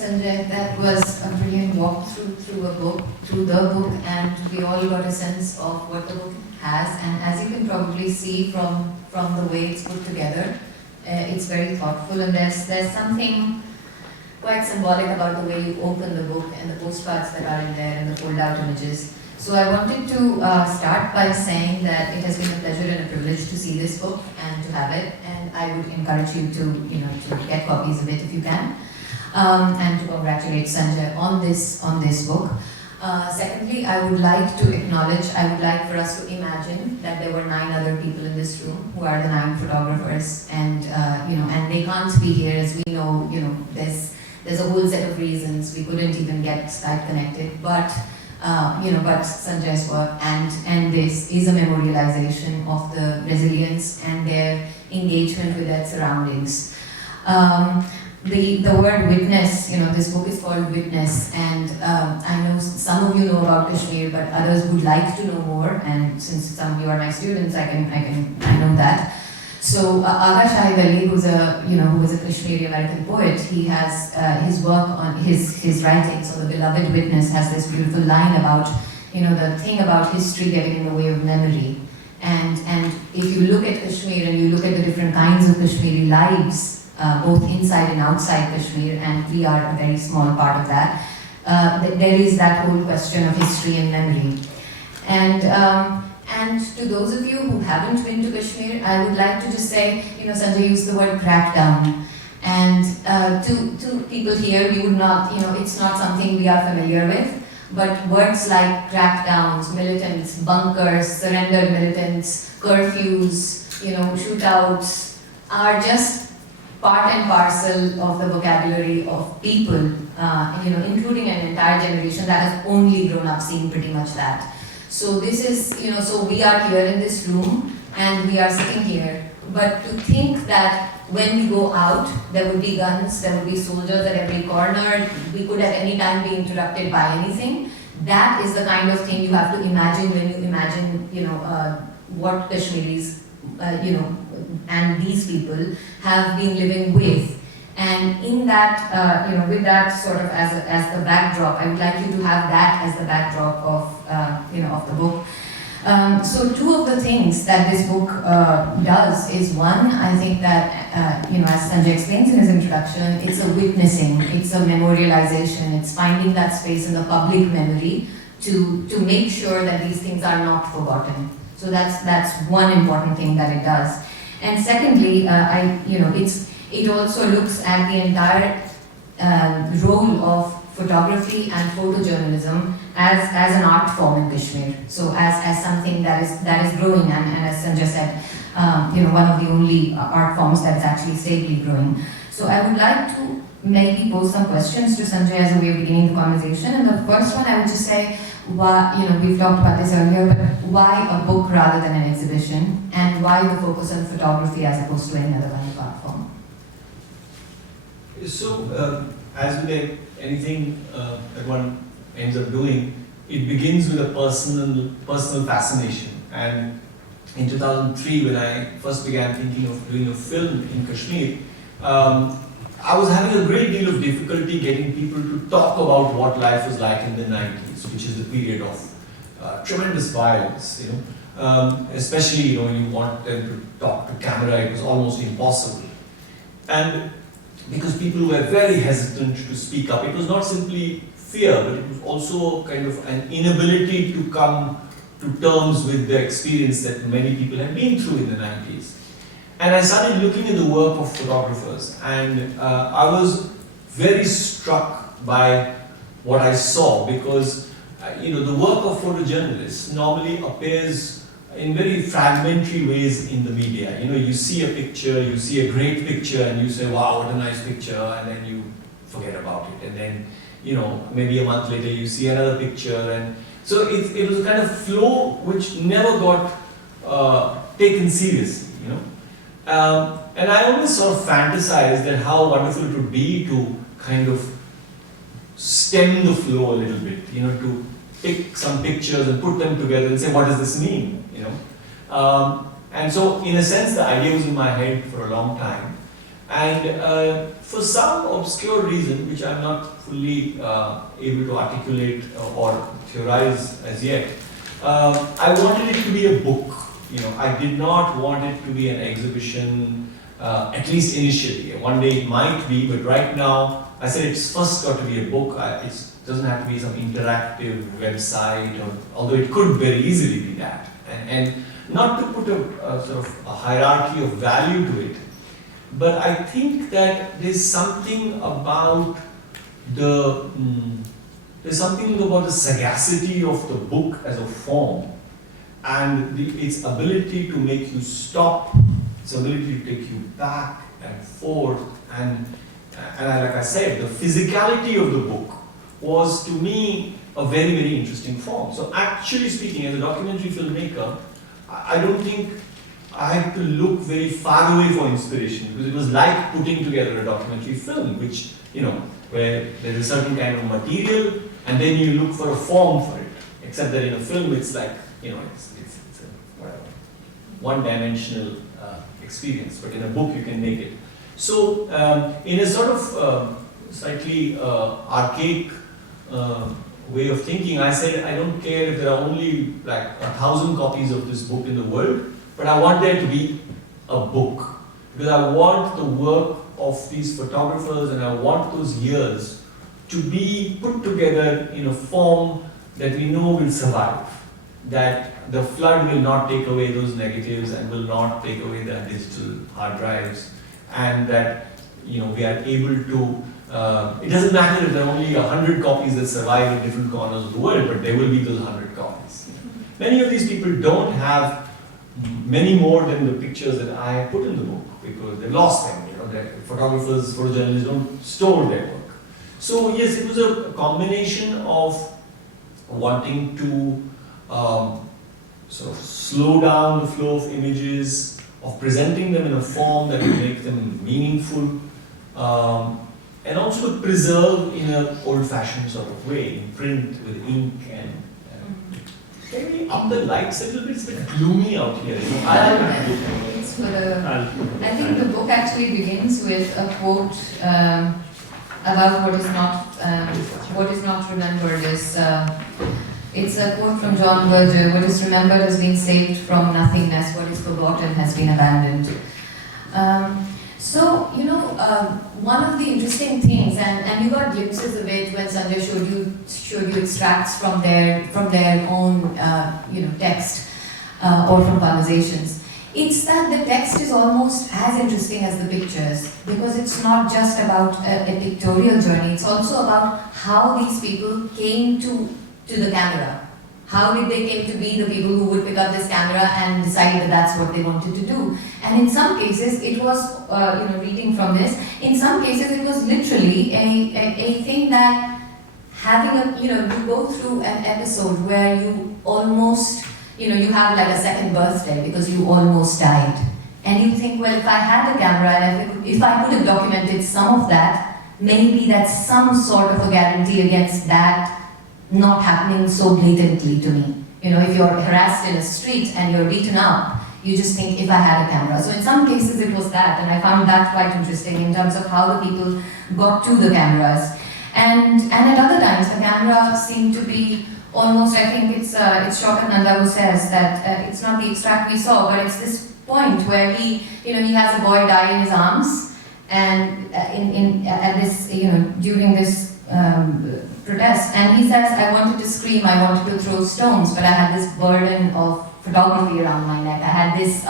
Sanjay. That was a brilliant walkthrough through the book, and we all got a sense of what the book has. And as you can probably see from the way it's put together, it's very thoughtful, and there's something quite symbolic about the way you open the book and the postcards that are in there and the fold-out images. So I wanted to start by saying that it has been a pleasure and a privilege to see this book and to have it, and I would encourage you to get copies of it if you can, and to congratulate Sanjay on this book. Secondly, I would like for us to imagine that there were 9 other people in this room who are the 9 photographers, and and they can't be here, as we know. There's a whole set of reasons we couldn't even get Skype connected, but Sanjay's work and this is a memorialization of the resilience and their engagement with their surroundings. The word witness, this book is called Witness, and I know some of you know about Kashmir, but others would like to know more, and since some of you are my students, I know that. So Agha Shahid Ali, who was a Kashmiri American poet, he has his work on his writings, so The Beloved Witness has this beautiful line about the thing about history getting in the way of memory, and if you look at Kashmir and you look at the different kinds of Kashmiri lives, both inside and outside Kashmir, and we are a very small part of that, there is that whole question of history and memory. And to those of you who haven't been to Kashmir, I would like to just say, Sanjay used the word crackdown. And to people here, we would not, it's not something we are familiar with, but words like crackdowns, militants, bunkers, surrendered militants, curfews, shootouts, are just part and parcel of the vocabulary of people, including an entire generation that has only grown up seeing pretty much that. So this is, so we are here in this room and we are sitting here, but to think that when we go out, there would be guns, there would be soldiers at every corner, we could at any time be interrupted by anything, that is the kind of thing you have to imagine when you imagine, what Kashmiris, and these people have been living with. And in that, with that sort of as the backdrop, I would like you to have that as the backdrop of the book. So 2 of the things that this book does is, one, I think that, as Sanjay explains in his introduction, it's a witnessing, it's a memorialization, it's finding that space in the public memory to make sure that these things are not forgotten. So that's one important thing that it does. And secondly, it also looks at the entire role of photography and photojournalism as an art form in Kashmir. So as something that is growing, and as Sanjay said, one of the only art forms that is actually steadily growing. So I would like to maybe pose some questions to Sanjay as a way of beginning the conversation. And the first one, I would just say, why, we've talked about this earlier, but why a book rather than an exhibition, and why the focus on photography as opposed to any other kind of art form? So, as with anything that one ends up doing, it begins with a personal fascination. And in 2003, when I first began thinking of doing a film in Kashmir, I was having a great deal of difficulty getting people to talk about what life was like in the 90s, which is the period of tremendous violence. Especially when you want them to talk to camera, it was almost impossible. And because people were very hesitant to speak up. It was not simply fear, but it was also kind of an inability to come to terms with the experience that many people had been through in the 90s. And I started looking at the work of photographers, and I was very struck by what I saw, because the work of photojournalists normally appears in very fragmentary ways in the media. You see a picture, you see a great picture, and you say, wow, what a nice picture, and then you forget about it. And then, maybe a month later you see another picture, and so it was a kind of flow which never got taken seriously, and I always sort of fantasized that how wonderful it would be to kind of stem the flow a little bit, to pick some pictures and put them together and say, what does this mean? And so, in a sense, the idea was in my head for a long time. And for some obscure reason, which I'm not fully able to articulate or theorize as yet, I wanted it to be a book. I did not want it to be an exhibition, at least initially. One day it might be, but right now, I said it's first got to be a book. It doesn't have to be some interactive website, although it could very easily be that. And not to put a sort of a hierarchy of value to it, but I think that there's something about the sagacity of the book as a form, and its ability to make you stop, its ability to take you back and forth, and like I said, the physicality of the book was to me a very, very interesting form. So actually speaking, as a documentary filmmaker, I don't think I had to look very far away for inspiration, because it was like putting together a documentary film, which, where there's a certain kind of material and then you look for a form for it. Except that in a film it's like, it's a whatever, one-dimensional experience, but in a book you can make it. So in a sort of slightly archaic way of thinking, I said, I don't care if there are only like 1,000 copies of this book in the world, but I want there to be a book, because I want the work of these photographers and I want those years to be put together in a form that we know will survive, that the flood will not take away those negatives and will not take away the digital hard drives, and that we are able to, it doesn't matter if there are only 100 copies that survive in different corners of the world, but there will be those 100 copies. Many of these people don't have many more than the pictures that I put in the book, because they've lost them. Photographers, photojournalists don't store their work. So yes, it was a combination of wanting to sort of slow down the flow of images, of presenting them in a form that would make them meaningful, and also to preserve in an old-fashioned sort of way, in print with ink and can we up the lights a little bit? It's a bit gloomy out here. It's for I think the book actually begins with a quote about what is not remembered. It's a quote from John Berger: "What is remembered has been saved from nothingness. What is forgotten has been abandoned." So, one of the interesting things, and you got glimpses of it when Sanjay showed you extracts from their own, text or from conversations. It's that the text is almost as interesting as the pictures, because it's not just about a pictorial journey. It's also about how these people came to the camera. How did they came to be the people who would pick up this camera and decide that that's what they wanted to do? And in some cases, it was, reading from this, in some cases it was literally a thing that having you go through an episode where you almost, you have like a second birthday because you almost died. And you think, well, if I had a camera and if I could have documented some of that, maybe that's some sort of a guarantee against that not happening so blatantly to me. If you're harassed in a street and you're beaten up, you just think, if I had a camera. So in some cases it was that, and I found that quite interesting in terms of how the people got to the cameras. And at other times, the camera seemed to be almost, I think it's Shaukat Nanda who says that it's not the extract we saw, but it's this point where he has a boy die in his arms, and at this, during this protest, and he says, I wanted to scream, I wanted to throw stones, but I had this burden of photography around my neck. I had this,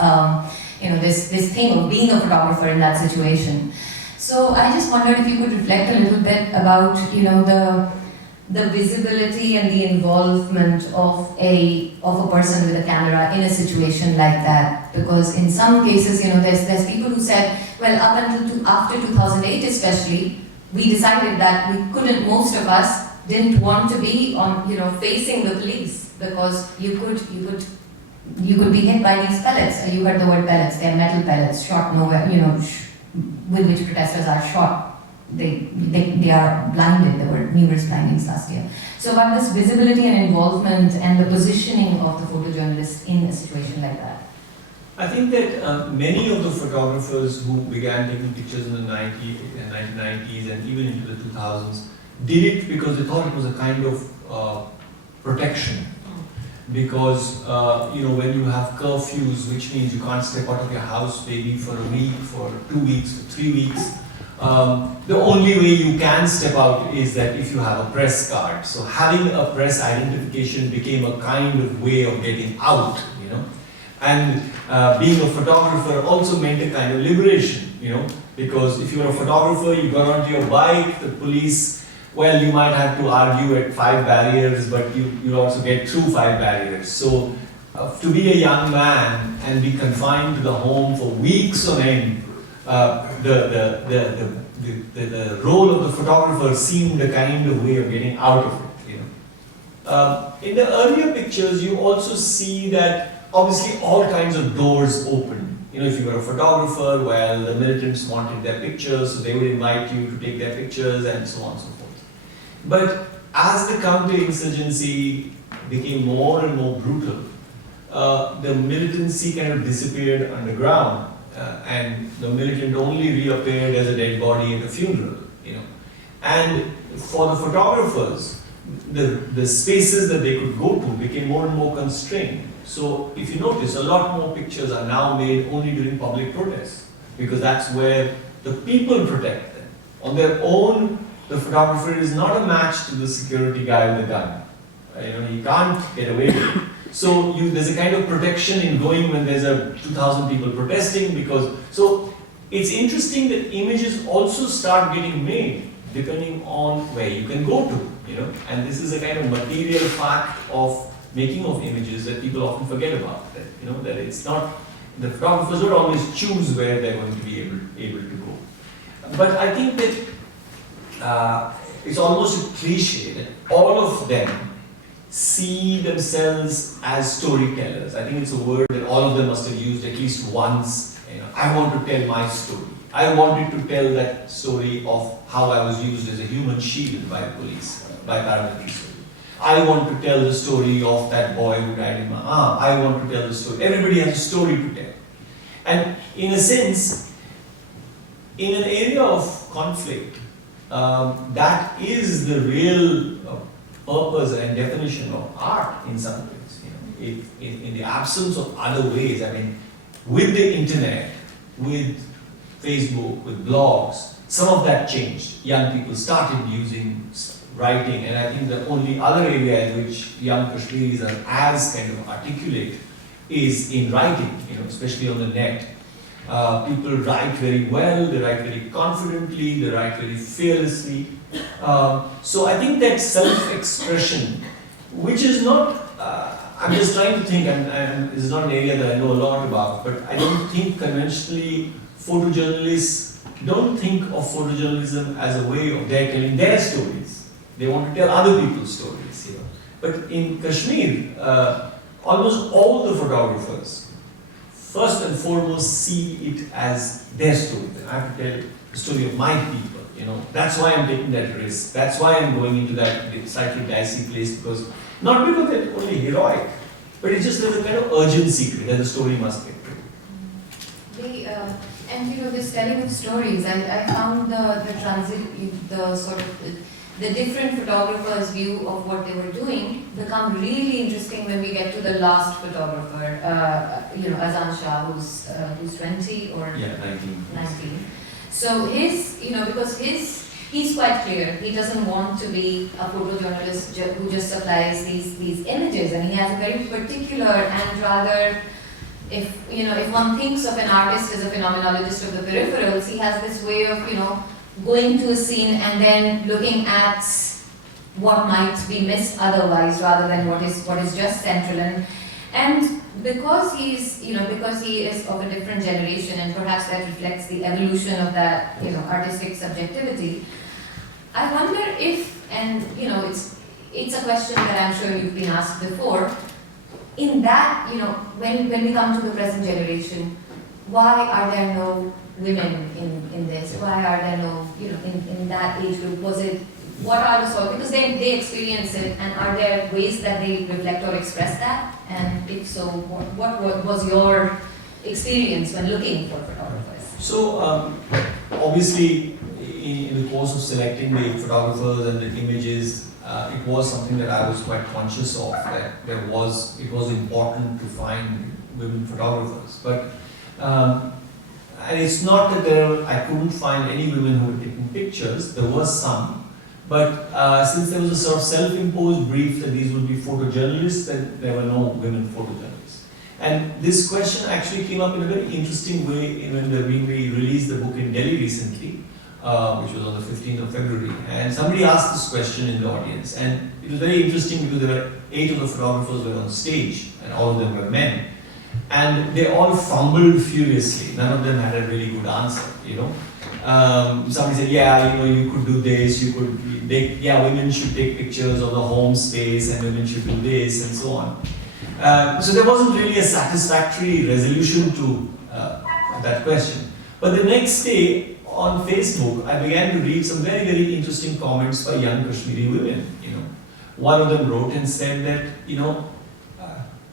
this thing of being a photographer in that situation. So I just wondered if you could reflect a little bit about, the visibility and the involvement of a person with a camera in a situation like that. Because in some cases, there's people who said, well, up until after 2008 especially, we decided that we couldn't, most of us didn't want to be on, facing the police, because you could be hit by these pellets. You heard the word pellets. They're metal pellets shot nowhere, with which protesters are shot. They are blinded. There were numerous blindings last year. So about this visibility and involvement and the positioning of the photojournalist in a situation like that. I think that many of the photographers who began taking pictures in the 1990s and even into the 2000s did it because they thought it was a kind of protection. Because when you have curfews, which means you can't step out of your house maybe for a week, for 2 weeks, for 3 weeks, the only way you can step out is that if you have a press card. So having a press identification became a kind of way of getting out, And being a photographer also meant a kind of liberation, because if you were a photographer, you got onto your bike, the police, well, you might have to argue at 5 barriers, but you'll also get through 5 barriers. So to be a young man and be confined to the home for weeks on end, the role of the photographer seemed a kind of way of getting out of it. In the earlier pictures, you also see that obviously all kinds of doors open. If you were a photographer, well, the militants wanted their pictures, so they would invite you to take their pictures and so on and so forth. But as the counterinsurgency became more and more brutal, the militancy kind of disappeared underground, and the militant only reappeared as a dead body at a funeral. And for the photographers, the spaces that they could go to became more and more constrained. So if you notice, a lot more pictures are now made only during public protests, because that's where the people protect them. On their own, the photographer is not a match to the security guy with a gun. He can't get away with it. So there's a kind of protection in going when there's 2,000 people protesting, so it's interesting that images also start getting made depending on where you can go to, and this is a kind of material fact of making of images that people often forget about, that it's not, the photographers don't always choose where they're going to be able to go. But I think that it's almost a cliche that all of them see themselves as storytellers. I think it's a word that all of them must have used at least once. I want to tell my story. I wanted to tell that story of how I was used as a human shield by police, by paramilitaries. I want to tell the story of that boy who died in my arm. I want to tell the story. Everybody has a story to tell. And in a sense, in an area of conflict, that is the real purpose and definition of art in some ways. In the absence of other ways, with the internet, with Facebook, with blogs, some of that changed. Young people started using writing, and I think the only other area in which young Kashmiris are as kind of articulate is in writing, especially on the net. People write very well, they write very confidently, they write very fearlessly. So I think that self-expression, which is not, I'm just trying to think, and this is not an area that I know a lot about, but I don't think conventionally photojournalists don't think of photojournalism as a way of their telling their stories. They want to tell other people's stories. But in Kashmir, almost all the photographers, first and foremost, see it as their story. I have to tell the story of my people. That's why I'm taking that risk. That's why I'm going into that slightly dicey place, because not because they're only heroic, but it's just there's a kind of urgency to it that the story must get through. This telling of stories, I found the different photographers' view of what they were doing become really interesting when we get to the last photographer, Azan Shah, who's 20 or 19. So because he's quite clear, he doesn't want to be a photojournalist who just supplies these images, and he has a very particular and rather, if one thinks of an artist as a phenomenologist of the peripherals, he has this way of going to a scene and then looking at what might be missed otherwise, rather than what is just central. And because he is of a different generation, and perhaps that reflects the evolution of that artistic subjectivity, I wonder if, and it's a question that I'm sure you've been asked before, in that, when we come to the present generation, why are there no women in this? Why are there no, in that age group? What are the sort? Because they experience it, and are there ways that they reflect or express that? And if so, what was your experience when looking for photographers? So, obviously, in the course of selecting the photographers and the images, it was something that I was quite conscious of, that it was important to find women photographers. But and it's not that I couldn't find any women who were taking pictures. There was some, but since there was a sort of self-imposed brief that these would be photojournalists, then there were no women photojournalists. And this question actually came up in a very interesting way when we released the book in Delhi recently, which was on the 15th of February. And somebody asked this question in the audience, and it was very interesting because there were 8 of the photographers were on stage, and all of them were men. And they all fumbled furiously. None of them had a really good answer, you know. Somebody said, yeah, you know, you could do this, women should take pictures of the home space, and women should do this, and so on. So there wasn't really a satisfactory resolution to that question. But the next day on Facebook, I began to read some very, very interesting comments by young Kashmiri women. You know, one of them wrote and said that, you know,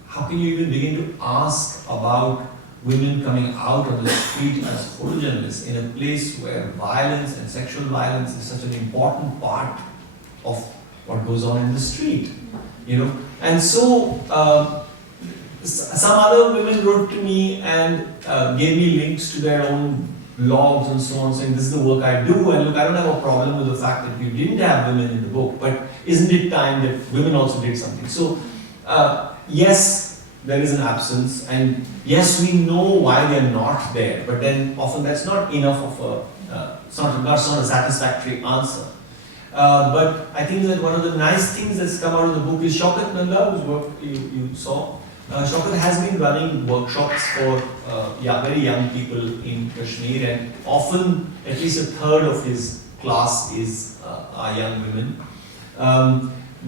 how can you even begin to ask about women coming out on the street as photojournalists in a place where violence and sexual violence is such an important part of what goes on in the street, you know? And so some other women wrote to me and gave me links to their own blogs and so on, saying this is the work I do, and look, I don't have a problem with the fact that we didn't have women in the book, but isn't it time that women also did something? So yes, there is an absence, and yes, we know why they're not there, but then often that's not enough of it's not a satisfactory answer. But I think that one of the nice things that's come out of the book is Shaukat Nanda, whose work you saw. Shaukat has been running workshops for very young people in Kashmir, and often at least a third of his class are young women.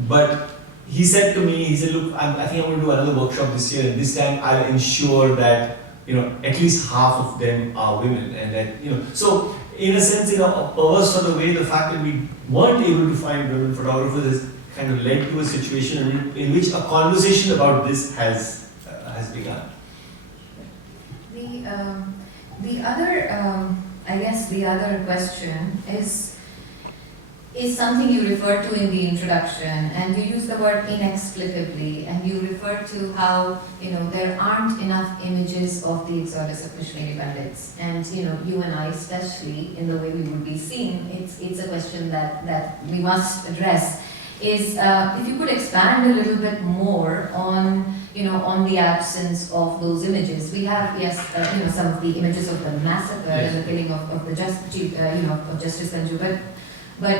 But he said to me, he said, look, I think I'm going to do another workshop this year, and this time I'll ensure that, you know, at least half of them are women, and that, you know, so in a sense, in a perverse sort of way, the fact that we weren't able to find women photographers has kind of led to a situation in which a conversation about this has begun. The other question is something you refer to in the introduction, and you use the word inexplicably, and you refer to how, you know, there aren't enough images of the exodus of Kashmiri Pandits, and, you know, you and I especially, in the way we would be seen, it's a question that we must address, is if you could expand a little bit more on, you know, on the absence of those images. We have, yes, you know, some of the images of the massacre and the killing of the Justice Sanju, but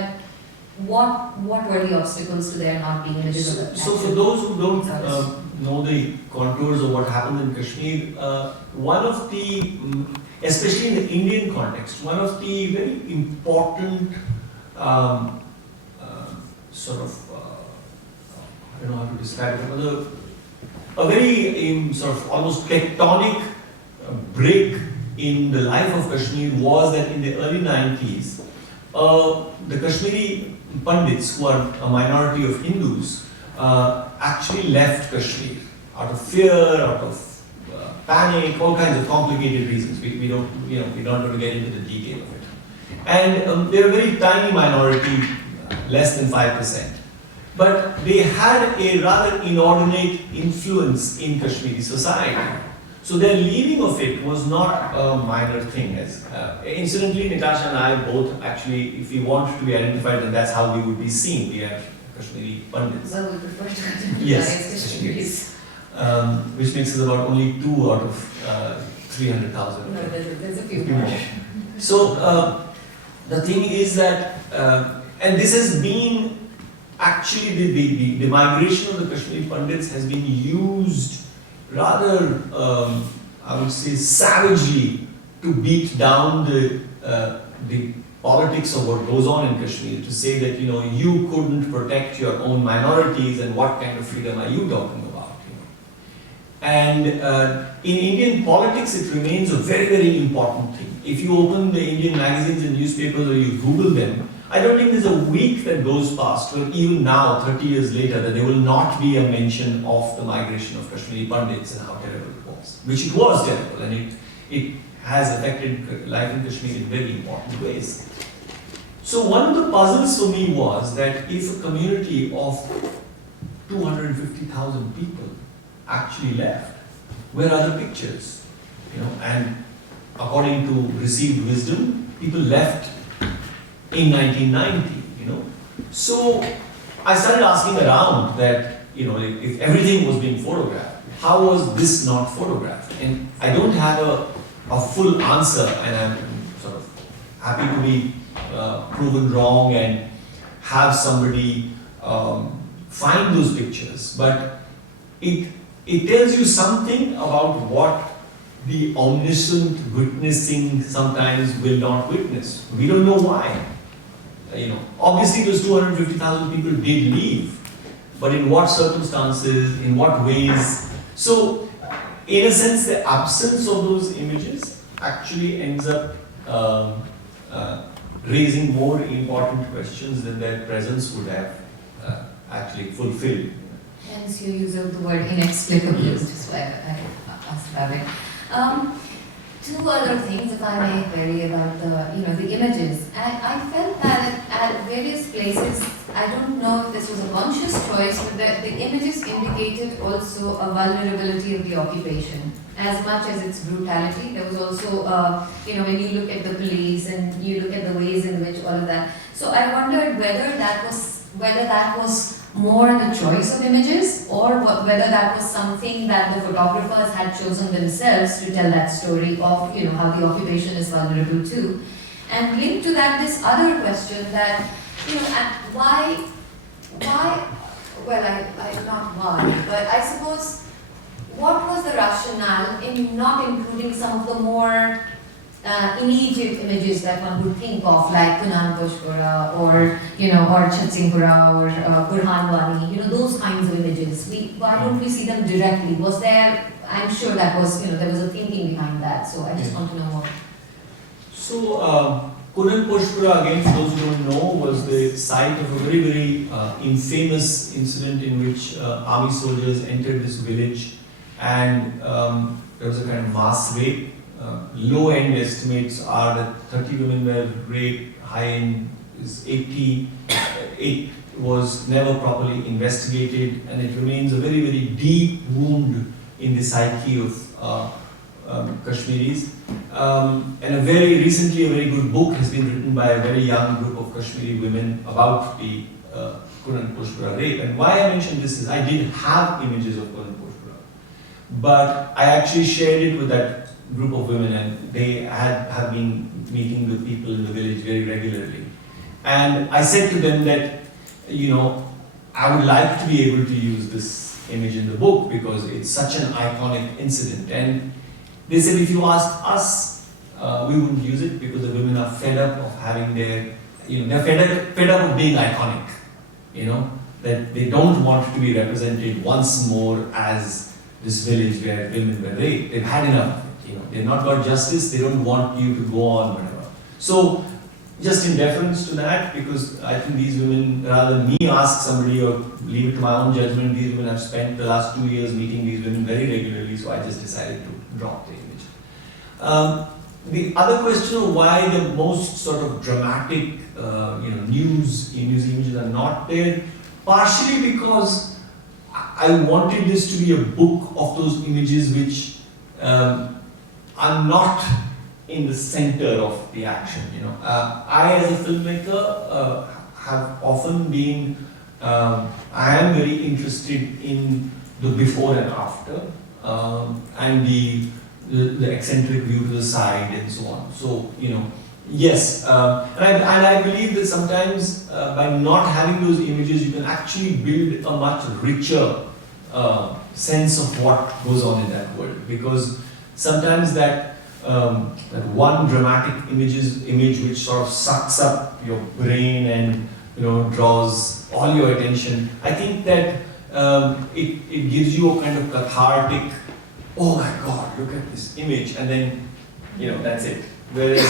what were the obstacles to there not being images of the So for those who don't know the contours of what happened in Kashmir, one of the, especially in the Indian context, one of the very important I don't know how to describe it, a very sort of almost tectonic break in the life of Kashmir was that in the early 90s, the Kashmiri Pandits, who are a minority of Hindus, actually left Kashmir out of fear, out of panic, all kinds of complicated reasons. We don't want to get into the detail of it. And they're a very tiny minority, less than 5%. But they had a rather inordinate influence in Kashmiri society. So their leaving of it was not a minor thing. Incidentally, Nitasha and I both actually, if we want to be identified, then that's how we would be seen. We are Kashmiri Pandits. Well, we prefer to identify as Kashmiris. Which makes us about only 2 out of 300,000. No, there's a few more. So the thing is that, and this has been actually the migration of the Kashmiri Pandits has been used rather, I would say, savagely to beat down the politics of what goes on in Kashmir, to say that, you know, you couldn't protect your own minorities, and what kind of freedom are you talking about? You know? And in Indian politics, it remains a very, very important thing. If you open the Indian magazines and newspapers, or you Google them, I don't think there's a week that goes past, or even now, 30 years later, that there will not be a mention of the migration of Kashmiri Pandits and how terrible it was. was, which it was terrible, and it has affected life in Kashmir in very important ways. So one of the puzzles for me was that if a community of 250,000 people actually left, where are the pictures? And according to received wisdom, people left in 1990, So I started asking around that, if everything was being photographed, how was this not photographed? And I don't have a full answer, and I'm sort of happy to be proven wrong and have somebody find those pictures. But it tells you something about what the omniscient witnessing sometimes will not witness. We don't know why. Obviously those 250,000 people did leave, but in what circumstances, in what ways? So, in a sense, the absence of those images actually ends up raising more important questions than their presence would have actually fulfilled. Hence your use of the word inexplicable, which is why I asked about it. Two other things, if I may query about the images. I felt that at various places, I don't know if this was a conscious choice, but the images indicated also a vulnerability of the occupation. As much as its brutality, there was also, when you look at the police and you look at the ways in which all of that. So I wondered whether that was more the choice of images, or whether that was something that the photographers had chosen themselves to tell that story of how the occupation is vulnerable too. And linked to that, this other question that why well, not why, but I suppose what was the rationale in not including some of the more immediate images that one would think of, like Kunan Pushpura or Chatsinghura or Burhan Wani, those kinds of images. Why don't we see them directly? Was there? I'm sure that was, there was a thinking behind that. So I just want to know more. So Kunan Pushpura, again, for those who don't know, was the site of a very, very infamous incident in which army soldiers entered this village, and there was a kind of mass rape. Low-end estimates are that 30 women were raped, high-end is 80. It was never properly investigated, and it remains a very, very deep wound in the psyche of Kashmiris. And recently a very good book has been written by a very young group of Kashmiri women about the Kunan Pushpura rape. And why I mention this is I did have images of Kunan Pushpura, but I actually shared it with that group of women, and they have been meeting with people in the village very regularly. And I said to them that, I would like to be able to use this image in the book because it's such an iconic incident. And they said, if you asked us, we wouldn't use it because the women are fed up of having they're fed up of being iconic, that they don't want to be represented once more as this village where women were raped. They've had enough. They've not got justice, they don't want you to go on, whatever. So, just in deference to that, because I think these women, rather than me ask somebody or leave it to my own judgment, these women have spent the last 2 years meeting these women very regularly, so I just decided to drop the image. The other question of why the most sort of dramatic, news images are not there, partially because I wanted this to be a book of those images which are not in the center of the action. I as a filmmaker have often been, I am very interested in the before and after, and the eccentric view to the side and so on. So, yes, and I believe that sometimes by not having those images, you can actually build a much richer sense of what goes on in that world, because sometimes that one dramatic image which sort of sucks up your brain and draws all your attention. I think that it gives you a kind of cathartic, oh my God, look at this image, and then that's it. Whereas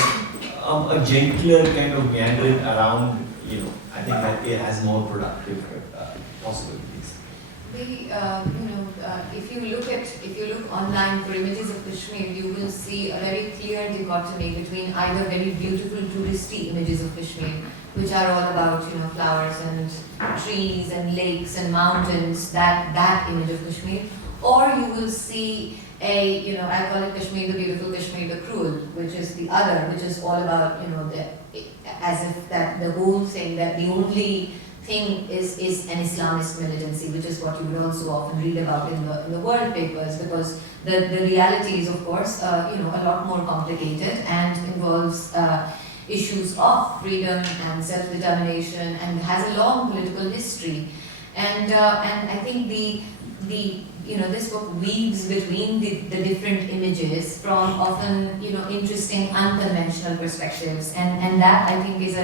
a gentler kind of meandering around, I think that it has more productive possibilities. If you look online for images of Kashmir, you will see a very clear dichotomy between either very beautiful touristy images of Kashmir, which are all about flowers and trees and lakes and mountains, that image of Kashmir, or you will see I call it Kashmir the beautiful, Kashmir the cruel, which is the other, which is all about as if that the whole thing, that the only thing is an Islamist militancy, which is what you would also often read about in the world papers, because the reality is, of course, a lot more complicated and involves issues of freedom and self-determination and has a long political history. And I think this book weaves between the different images from often interesting unconventional perspectives, and that I think is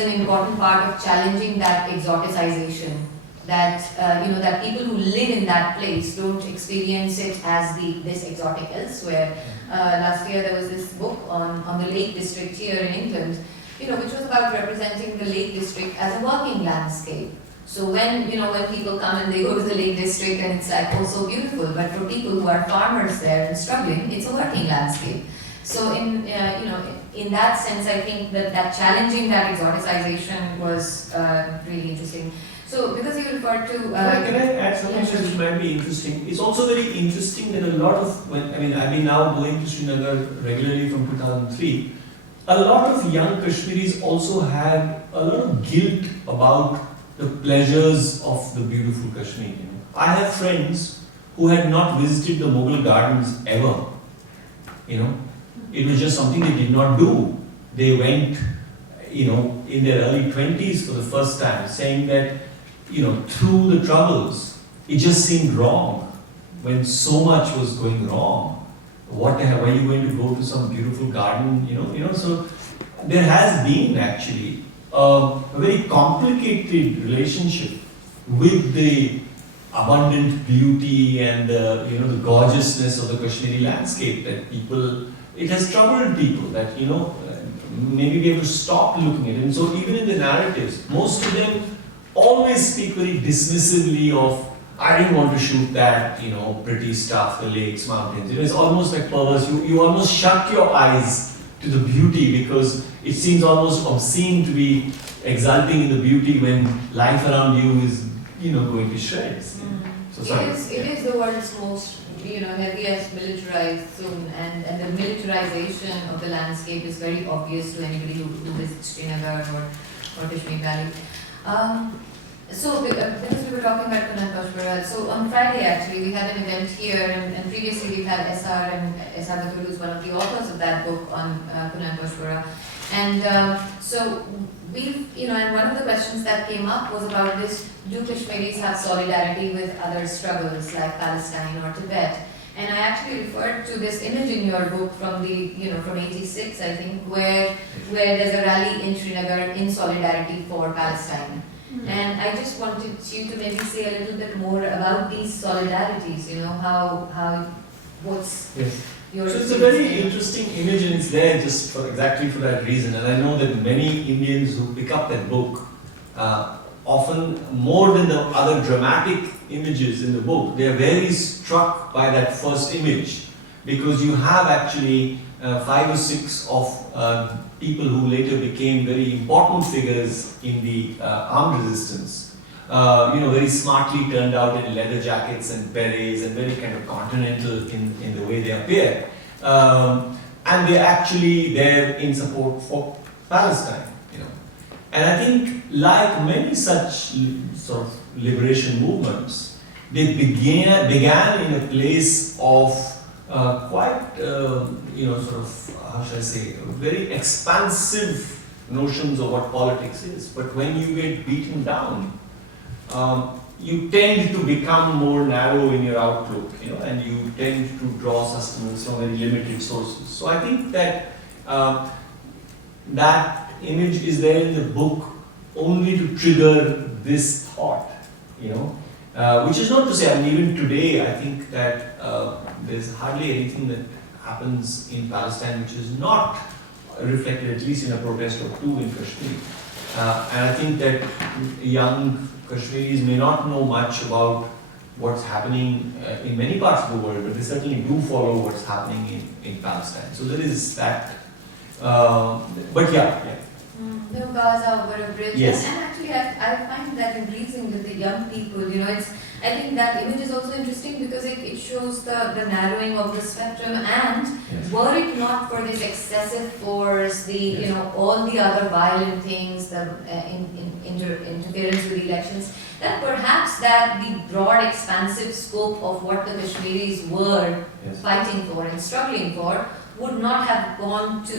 an important part of challenging that exoticization, that that people who live in that place don't experience it as this exotic elsewhere. Last year there was this book on the Lake District here in England, which was about representing the Lake District as a working landscape. So when people come and they go to the Lake District and it's like, oh, so beautiful, but for people who are farmers there and struggling, it's a working landscape. So in that sense, I think that challenging that exoticization was really interesting. So because you referred to... can I add something which might be interesting? It's also very interesting that a lot of, I've been now going to Srinagar regularly from 2003, a lot of young Kashmiris also had a lot of guilt about the pleasures of the beautiful Kashmir. I have friends who had not visited the Mughal gardens ever. It was just something they did not do. They went, in their early 20s for the first time, saying that, through the troubles, it just seemed wrong when so much was going wrong. What the hell? Why are you going to go to some beautiful garden? So there has been actually a very complicated relationship with the abundant beauty and the gorgeousness of the Kashmiri landscape that it has troubled people that maybe we have to stop looking at it. And so even in the narratives, most of them always speak very dismissively of, I didn't want to shoot that, pretty stuff, the lakes, mountains. It's almost like perverse. You almost shut your eyes to the beauty because it seems almost obscene to be exulting in the beauty when life around you is, going to shreds. So sorry. It is the world's most, heaviest militarized zone, and the militarization of the landscape is very obvious to anybody who visits Srinagar or Kashmir Valley. So because we were talking about Pashmara, so on Friday actually we had an event here, and previously we've had SR, and SR Batul is one of the authors of that book on Pashmara. And so we've, and one of the questions that came up was about this: do Kashmiris have solidarity with other struggles like Palestine or Tibet? And I actually referred to this image in your book from from '86, I think, where there's a rally in Srinagar in solidarity for Palestine. And I just wanted you to maybe say a little bit more about these solidarities, what's your... So it's a very interesting image, and it's there just exactly for that reason. And I know that many Indians who pick up that book, often more than the other dramatic images in the book, they are very struck by that first image, because you have actually 5 or 6 of people who later became very important figures in the armed resistance. Very smartly turned out in leather jackets and berets, and very kind of continental in the way they appear. And they're actually there in support for Palestine. And I think, like many such sort of liberation movements, they began in a place of quite, sort of, how should I say, very expansive notions of what politics is. But when you get beaten down, you tend to become more narrow in your outlook, and you tend to draw sustenance from very limited sources. So I think that that image is there in the book only to trigger this thought, which is not to say, even today, I think that there's hardly anything that happens in Palestine which is not reflected at least in a protest or two in Kashmir. And I think that young Kashmiris may not know much about what's happening in many parts of the world, but they certainly do follow what's happening in Palestine. So there is that. But yeah. No, Gaza over a bridge. Yes. And actually, I find that increasing with the young people. You know, I think that image is also interesting because it shows the narrowing of the spectrum. And Yes. were it not for this excessive force, Yes. all the other violent things, the interference with elections, that perhaps that the broad, expansive scope of what the Kashmiris were Yes. fighting for and struggling for would not have gone to,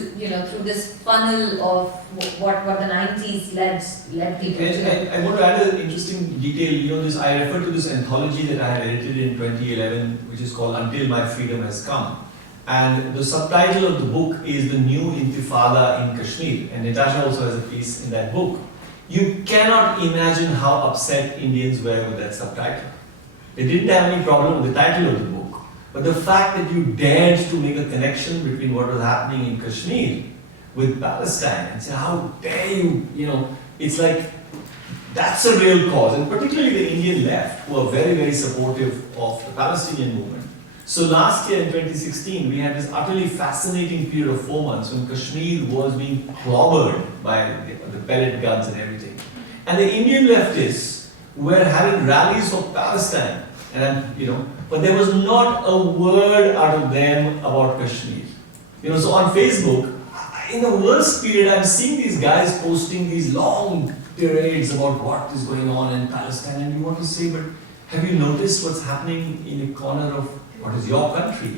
through this funnel of what the 90s led people to. And I want to add an interesting detail. I refer to this anthology that I had edited in 2011, which is called Until My Freedom Has Come. And the subtitle of the book is The New Intifada in Kashmir. And Nitasha also has a piece in that book. You cannot imagine how upset Indians were with that subtitle. They didn't have any problem with the title of the book. But the fact that you dared to make a connection between what was happening in Kashmir with Palestine and say, how dare you, it's like, that's a real cause. And particularly the Indian left, who are very, very supportive of the Palestinian movement. So last year in 2016, we had this utterly fascinating period of 4 months when Kashmir was being clobbered by the pellet guns and everything. And the Indian leftists were having rallies for Palestine. But there was not a word out of them about Kashmir. So on Facebook, in the worst period, I'm seeing these guys posting these long tirades about what is going on in Palestine, and you want to say, but have you noticed what's happening in a corner of what is your country?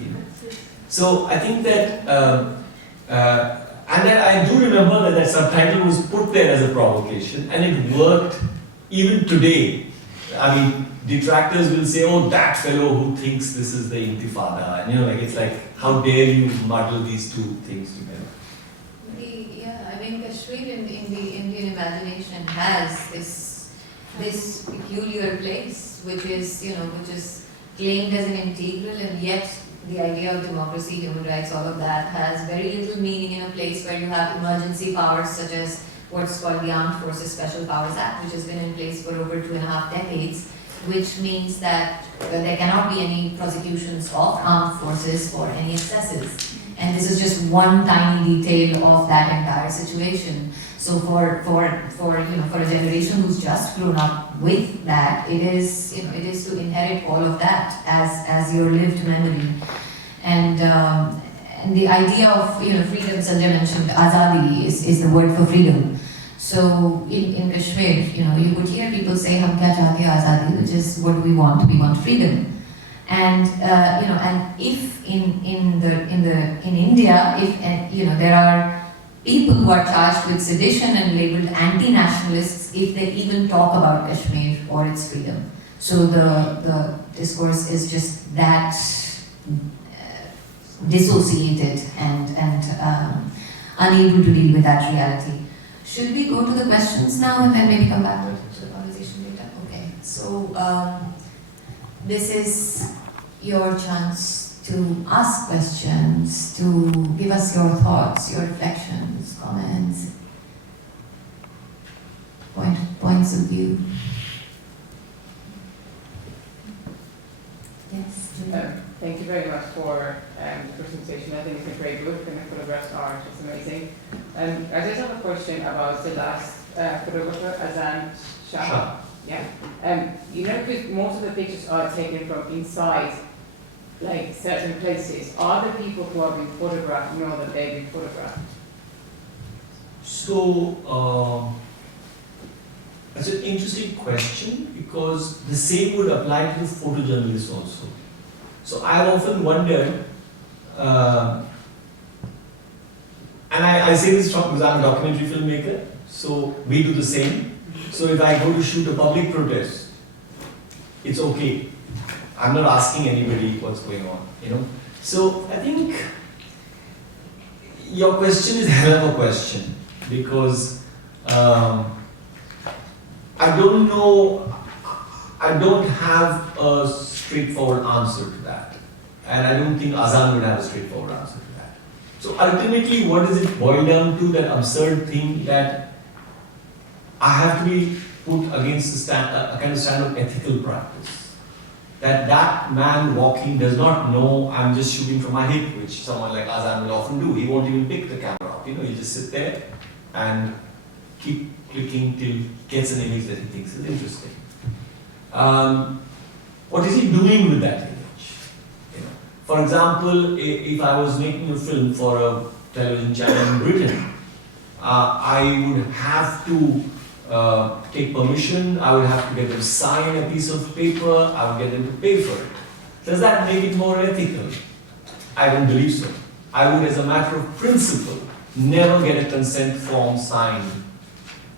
So I think that, and then I do remember that subtitle was put there as a provocation, and it worked even today. I mean, detractors will say, oh, that fellow who thinks this is the Intifada. And it's like, how dare you muddle these two things together? Kashmir in the Indian imagination has this peculiar place, which is claimed as an integral, and yet the idea of democracy, human rights, all of that has very little meaning in a place where you have emergency powers such as what's called the Armed Forces Special Powers Act, which has been in place for over 2.5 decades, which means that there cannot be any prosecutions of armed forces for any excesses. And this is just one tiny detail of that entire situation. So for a generation who's just grown up with that, it is to inherit all of that as your lived memory. And the idea of freedom, Sanjay mentioned, Azadi is the word for freedom. So in Kashmir, you would hear people say, "Hum kya chahte hain Azadi," which is what do we want? We want freedom. And and if in India, if there are people who are charged with sedition and labeled anti-nationalists if they even talk about Kashmir or its freedom. So the discourse is just that dissociated and unable to deal with that reality. Should we go to the questions now and then maybe come back to the conversation later? Okay. So this is your chance to ask questions, to give us your thoughts, your reflections, comments, points of view. Yes. Thank you very much for the presentation. I think it's a great book and the photographed art is amazing. I just have a question about the last photographer, Azan Shah. Yeah. Because most of the pictures are taken from inside, like certain places. Are the people who are being photographed know that they've been photographed? So, that's an interesting question because the same would apply to photojournalists also. So I've often wondered, and I say this because I'm a documentary filmmaker, so we do the same. So if I go to shoot a public protest, it's okay. I'm not asking anybody what's going on, So I think your question is a hell of a question because I don't know, I don't have a straightforward answer to that. And I don't think Azan would have a straightforward answer to that. So ultimately, what does it boil down to? That absurd thing that I have to be put against a kind of standard ethical practice. that that man walking does not know I'm just shooting from my hip, which someone like Azan will often do. He won't even pick the camera up. He'll just sit there and keep clicking till he gets an image that he thinks is interesting. What is he doing with that image? For example, if I was making a film for a television channel in Britain, I would have to take permission, I would have to get them to sign a piece of paper, I would get them to pay for it. Does that make it more ethical? I don't believe so. I would, as a matter of principle, never get a consent form signed.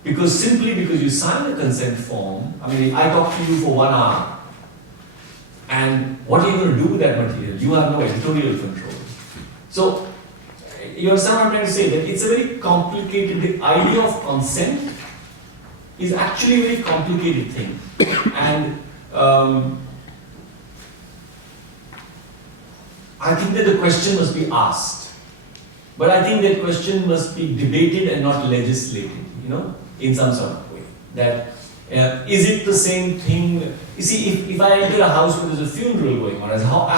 Simply because you sign a consent form, I mean, if I talk to you for 1 hour, and what are you going to do with that material? You have no editorial control. So, you understand what I'm trying to say? That it's a very complicated, the idea of consent is actually a very complicated thing. And I think that the question must be asked. But I think that question must be debated and not legislated, in some sort of way. That is it the same thing? You see, if I enter a house where there's a funeral going on, as how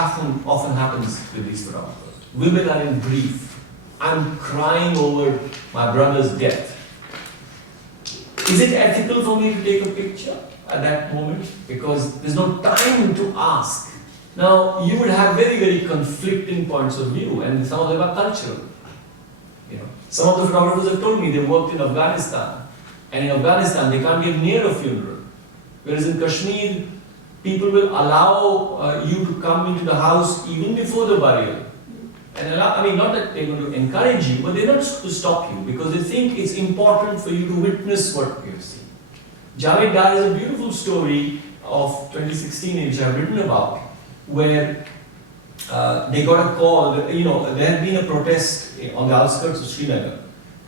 often happens with these photographers, women are in grief. I'm crying over my brother's death. Is it ethical for me to take a picture at that moment? Because there's no time to ask. Now, you would have very, very conflicting points of view, and some of them are cultural. Some of the photographers have told me they worked in Afghanistan, and in Afghanistan they can't get near a funeral. Whereas in Kashmir, people will allow you to come into the house even before the burial. And not that they're going to encourage you, but they're not to stop you, because they think it's important for you to witness what you've seen. Javed Dar is a beautiful story of 2016 which I've written about, where they got a call, there had been a protest on the outskirts of Srinagar,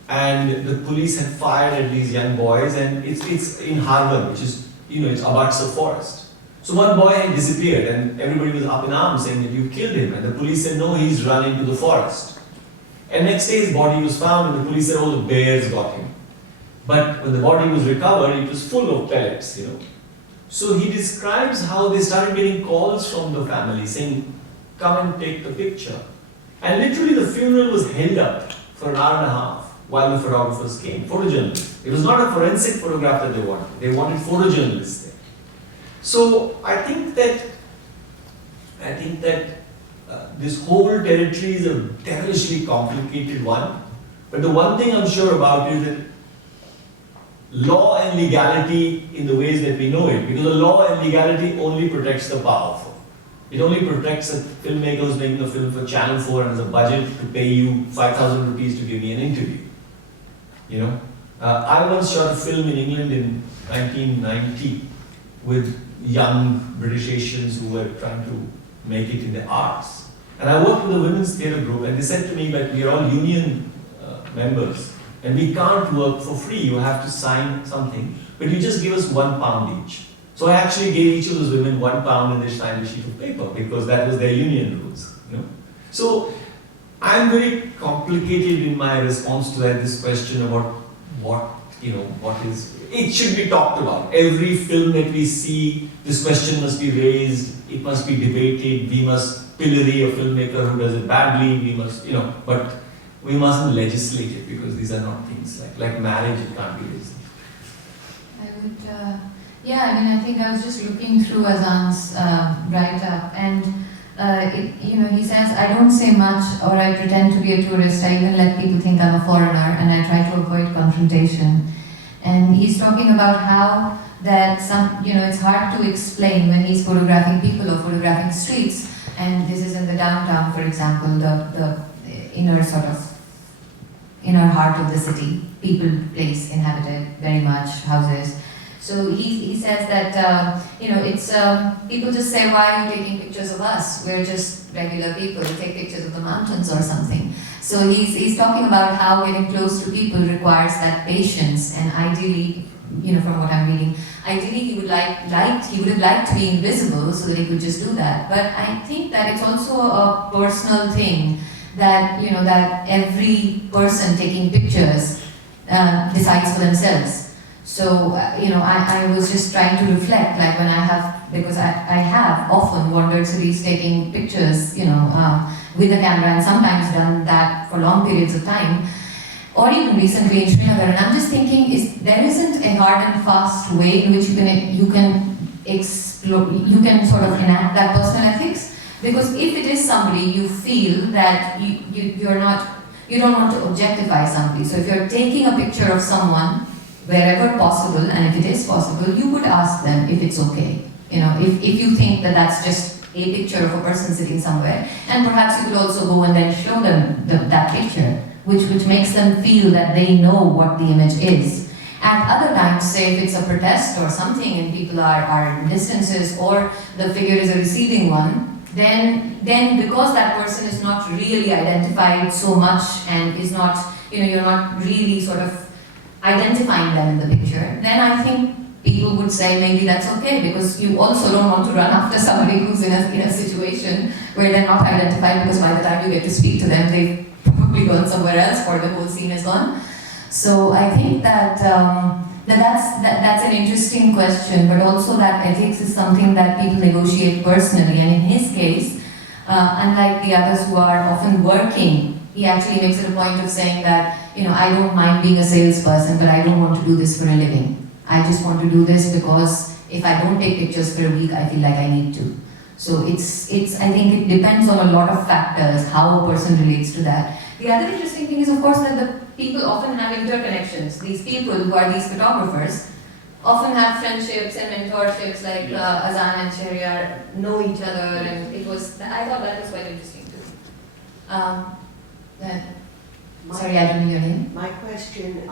and the police had fired at these young boys, and it's in Harvan, which is, it's abuts a forest. So one boy had disappeared, and everybody was up in arms saying that you killed him, and the police said no, he's run into the forest. And next day his body was found, and the police said, oh, the bears got him. But when the body was recovered, it was full of pellets, So he describes how they started getting calls from the family saying, come and take the picture. And literally the funeral was held up for 1.5 hours while the photographers came, photojournalists. It was not a forensic photograph that they wanted photojournalists there. So I think that this whole territory is a devilishly complicated one. But the one thing I'm sure about is that law and legality in the ways that we know it, because the law and legality only protects the powerful. It only protects a filmmaker who's making a film for Channel 4 and has a budget to pay you 5,000 rupees to give me an interview. I once shot a film in England in 1990 with young British Asians who were trying to make it in the arts. And I worked with a women's theatre group, and they said to me that we are all union members, and we can't work for free. You have to sign something, but you just give us £1 each. So I actually gave each of those women £1 and they signed a sheet of paper, because that was their union rules. So I'm very complicated in my response to that, this question about what is, it should be talked about. Every film that we see, this question must be raised, it must be debated, we must pillory a filmmaker who does it badly, we must, but we mustn't legislate it, because these are not things like marriage, it can't be raised. I think I was just looking through Azan's write-up, and he says, I don't say much or I pretend to be a tourist, I even let people think I'm a foreigner, and I try to avoid confrontation. And he's talking about how that it's hard to explain when he's photographing people or photographing streets, and this is in the downtown, for example, the inner heart of the city, people, place, inhabited, very much, houses. So he says that, it's, people just say, why are you taking pictures of us? We're just regular people, we take pictures of the mountains or something. So he's talking about how getting close to people requires that patience, and ideally, from what I'm reading, ideally he would have liked to be invisible so that he could just do that. But I think that it's also a personal thing that, that every person taking pictures decides for themselves. So, I was just trying to reflect, like when I have because I have often wandered cities taking pictures, with the camera, and sometimes done that for long periods of time, or even recently in Srinagar. And I'm just thinking, there isn't a hard and fast way in which you can explore, you can sort of enact that personal ethics. Because if it is somebody you feel that you don't want to objectify somebody. So if you're taking a picture of someone wherever possible, and if it is possible, you would ask them if it's okay. If you think that that's just a picture of a person sitting somewhere, and perhaps you could also go and then show them that picture, which makes them feel that they know what the image is. At other times, say if it's a protest or something and people are distances, or the figure is a receding one, then because that person is not really identified so much and is not, you're not really sort of identifying them in the picture, then I think people would say maybe that's okay, because you also don't want to run after somebody who's in a situation where they're not identified, because by the time you get to speak to them, they've probably gone somewhere else or the whole scene is gone. So I think that that's an interesting question, but also that ethics is something that people negotiate personally. And in his case, unlike the others who are often working, he actually makes it a point of saying that, I don't mind being a salesperson, but I don't want to do this for a living. I just want to do this because if I don't take pictures for a week, I feel like I need to. So I think it depends on a lot of factors, how a person relates to that. The other interesting thing is, of course, that the people often have interconnections. These people who are these photographers often have friendships and mentorships, like Azan and Shahryar know each other, and I thought that was quite interesting too. Sorry, I don't know your name. My question,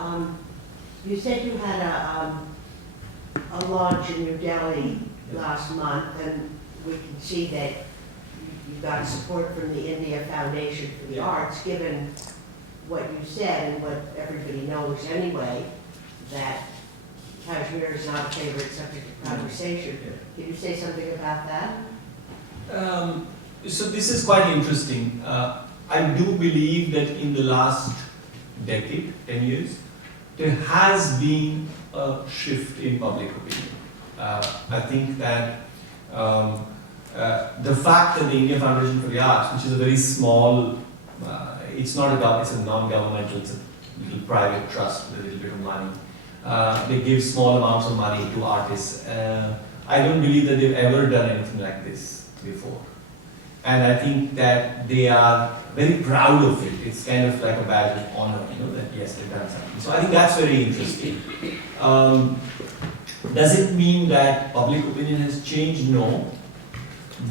you said you had a launch in New Delhi last month, and we can see that you got support from the India Foundation for the Arts, given what you said and what everybody knows anyway, that Kashmir is not a favorite subject of conversation. Can you say something about that? So this is quite interesting. I do believe that in the last decade, 10 years, there has been a shift in public opinion. I think that the fact that the India Foundation for the Arts, which is a very small, it's a non-governmental, it's a little private trust with a little bit of money. They give small amounts of money to artists. I don't believe that they've ever done anything like this before. And I think that they are very proud of it. It's kind of like a badge of honor, that yes, they've done something. So I think that's very interesting. Does it mean that public opinion has changed? No.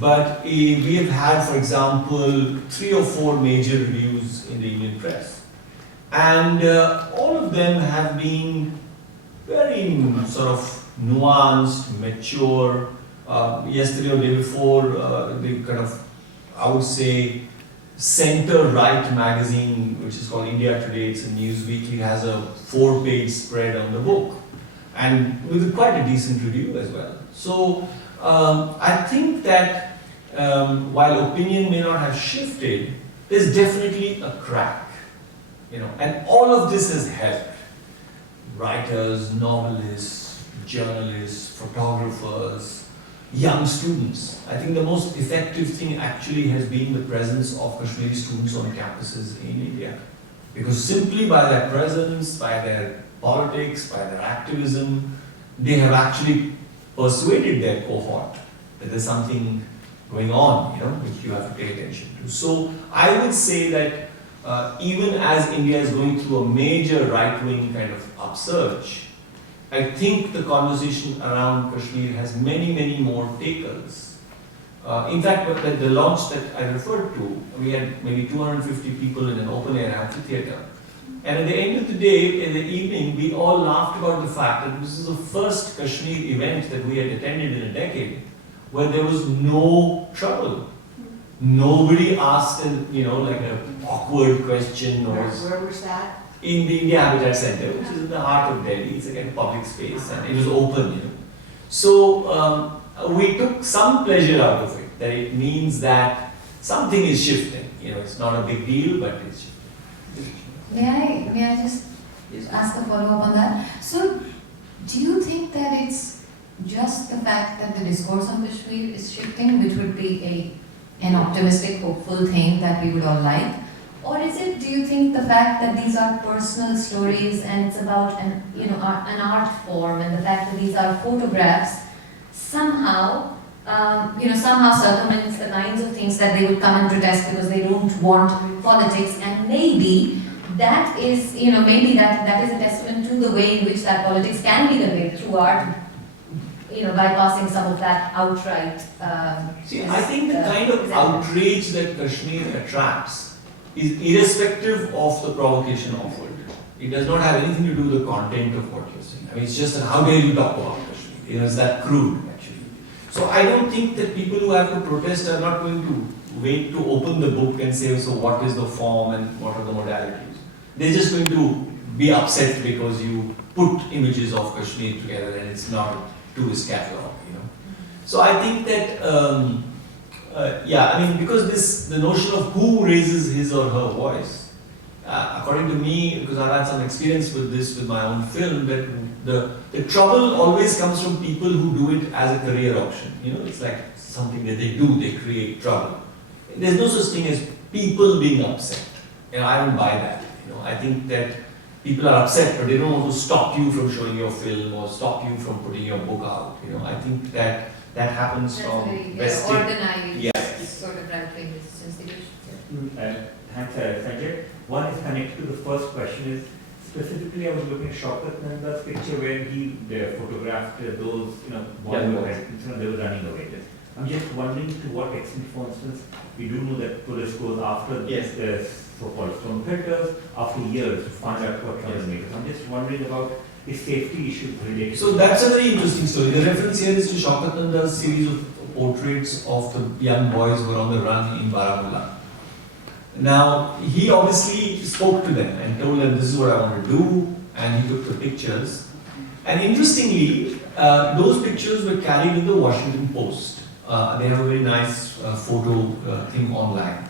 But we have had, for example, 3 or 4 major reviews in the Indian press. And all of them have been very sort of nuanced, mature. Yesterday or the day before, they kind of, I would say, center-right magazine, which is called India Today, it's a news weekly, has a 4-page spread on the book, and with quite a decent review as well. So I think that while opinion may not have shifted, there's definitely a crack, and all of this has helped. Writers, novelists, journalists, photographers, young students. I think the most effective thing actually has been the presence of Kashmiri students on campuses in India. Because simply by their presence, by their politics, by their activism, they have actually persuaded their cohort that there's something going on, which you have to pay attention to. So I would say that even as India is going through a major right-wing kind of upsurge, I think the conversation around Kashmir has many, many more takers. In fact, at the launch that I referred to, we had maybe 250 people in an open-air amphitheater. And at the end of the day, in the evening, we all laughed about the fact that this is the first Kashmir event that we had attended in a decade where there was no trouble. Nobody asked like an awkward question. Where was that? In the India Habitat Center, which is in the heart of Delhi. It's a kind of public space and it was open, So we took some pleasure out of it, that it means that something is shifting. It's not a big deal, but it's shifting. May I just ask a follow-up on that? So, do you think that it's just the fact that the discourse on Kashmir is shifting, which would be an optimistic, hopeful thing that we would all like? Or is it, do you think, the fact that these are personal stories and it's about an art form, and the fact that these are photographs somehow circumvents the kinds of things that they would come and protest because they don't want politics, and maybe that is, maybe that is a testament to the way in which that politics can be conveyed through art, bypassing some of that outright. See, I think the kind of outrage that Kashmir attracts is irrespective of the provocation offered. It does not have anything to do with the content of what you're saying. I mean, it's just that how dare you talk about Kashmir? It's that crude, actually. So I don't think that people who have to protest are not going to wait to open the book and say, so what is the form and what are the modalities? They're just going to be upset because you put images of Kashmir together and it's not a tourist catalog, So I think that, because the notion of who raises his or her voice, according to me, because I've had some experience with this with my own film, that the trouble always comes from people who do it as a career option. It's like something that they do, they create trouble. There's no such thing as people being upset. I don't buy that. I think that people are upset, but they don't want to stop you from showing your film or stop you from putting your book out. I think that happens from vested. Organized, Yes. sort of right-wing institution. Thanks, Sanjay. One is connected to the first question. Is specifically, I was looking at Shaukat Nanda's picture where he photographed those, boys, they were running away. I'm just wondering to what extent, for instance, we do know that police goes after the so-called stone cutters after years to find out what troublemakers. I'm just wondering about the safety issue related. So that's a very interesting story. The reference here is to Shaukat Nanda's series of portraits of the young boys who were on the run in Baramulla. Now, he obviously spoke to them and told them this is what I want to do, and he took the pictures. And interestingly, those pictures were carried in the Washington Post. They have a very nice photo thing online.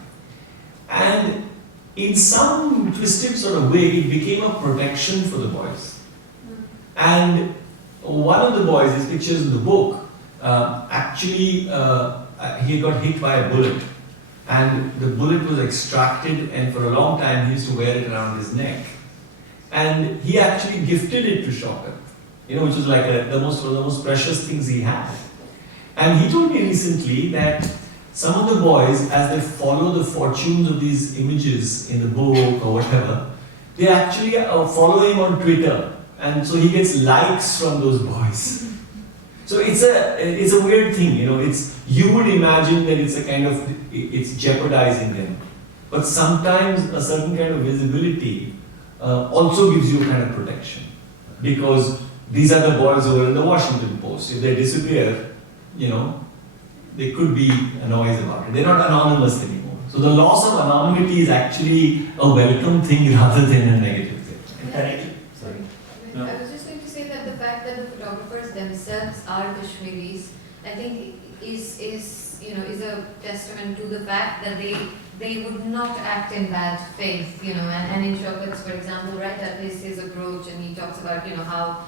And in some twisted sort of way, it became a protection for the boys. And one of the boys, his pictures in the book, he got hit by a bullet. And the bullet was extracted, and for a long time he used to wear it around his neck. And he actually gifted it to Shaukat, which was like one of the most precious things he had. And he told me recently that some of the boys, as they follow the fortunes of these images in the book or whatever, they actually follow him on Twitter. And so he gets likes from those boys. So it's a weird thing, you would imagine that it's jeopardizing them. But sometimes a certain kind of visibility also gives you a kind of protection. Because these are the boys who are in the Washington Post. If they disappear, there could be a noise about it. They're not anonymous anymore. So the loss of anonymity is actually a welcome thing rather than a negative thing. Sorry. I was just going to say that the fact that the photographers themselves are Kashmiris, I think is a testament to the fact that they would not act in bad faith, and in Shaukat's, for example, right, that is his approach, and he talks about, how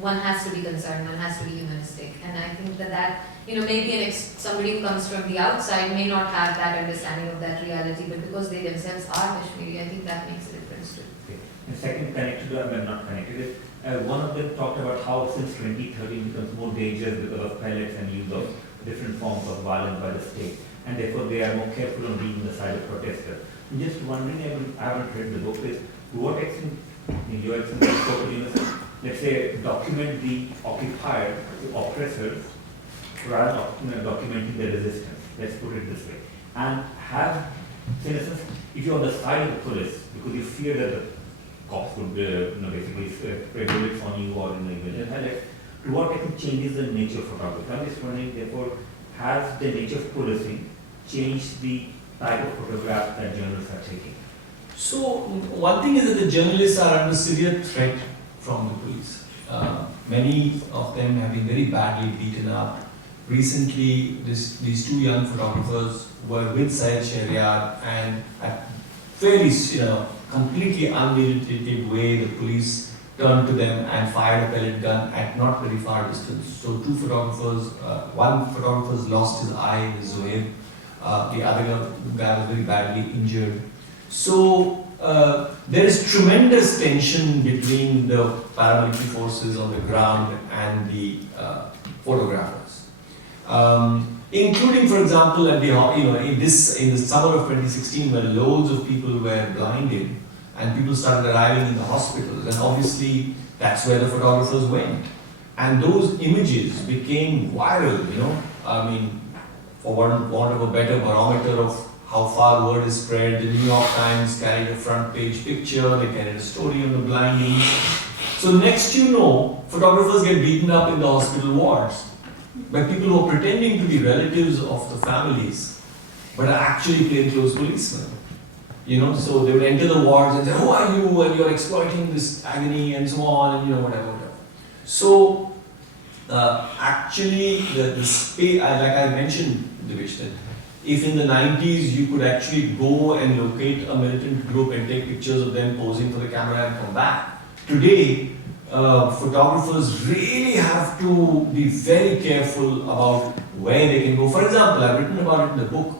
one has to be concerned, one has to be humanistic, and I think that maybe somebody who comes from the outside may not have that understanding of that reality, but because they themselves are Kashmiri, I think that makes a difference too. Okay. And second, not connected, one of them talked about how since 2013 becomes more dangerous because of pellets and use of different forms of violence by the state, and therefore they are more careful on being on the side of protesters. I'm just wondering, I haven't read the book, is to what extent, in your experience, let's say, document the occupier, the oppressors, rather than documenting the resistance, let's put it this way, and have, in a sense, if you're on the side of the police, because you fear that the cops would basically spray bullets on you or to what extent changes the nature of photography? I'm just wondering, therefore, has the nature of policing changed the type of photograph that journalists are taking? So, one thing is that the journalists are under severe threat from the police. Many of them have been very badly beaten up. Recently, these two young photographers were with Syed Shahryar, and at fairly, completely unmitigated way, the police turned to them and fired a pellet gun at not very far distance. So two photographers, one photographer lost his eye, Zohaib. The other guy was very badly injured. So there is tremendous tension between the paramilitary forces on the ground and the photographers. Including, for example, at the in the summer of 2016, where loads of people were blinded and people started arriving in the hospitals, and obviously that's where the photographers went. And those images became viral. I mean, for want of a better barometer of how far word is spread, the New York Times carried a front page picture, they carried a story on the blinding. So next you know, photographers get beaten up in the hospital wards by people who are pretending to be relatives of the families, but are actually plainclothes policemen. So they would enter the wards and say, who are you? And you're exploiting this agony and so on, and whatever. So actually, the space, like I mentioned, Divish, that if in the 90s you could actually go and locate a militant group and take pictures of them posing for the camera and come back, today photographers really have to be very careful about where they can go. For example, I've written about it in the book.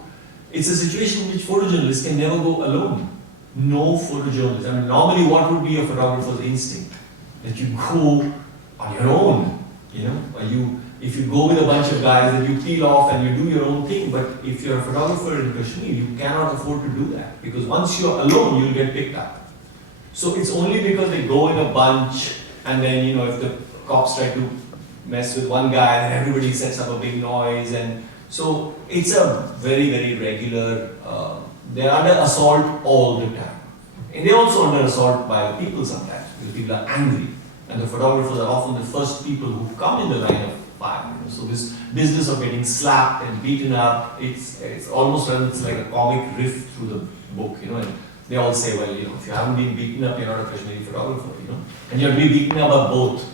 It's a situation in which photojournalists can never go alone. No photojournalist. I mean, normally what would be a photographer's instinct? That you go on your own, if you go with a bunch of guys, then you peel off and you do your own thing. But if you're a photographer in Kashmir, you cannot afford to do that, because once you're alone, you'll get picked up. So it's only because they go in a bunch, and then if the cops try to mess with one guy, then everybody sets up a big noise, and so it's a very, very regular. They're under assault all the time, and they're also under assault by the people sometimes, because people are angry, and the photographers are often the first people who come in the line of fire. So this business of getting slapped and beaten up, it's almost runs like a comic riff through the book, and they all say, well, if you haven't been beaten up, you're not a Kashmiri photographer, and you're being beaten up by both,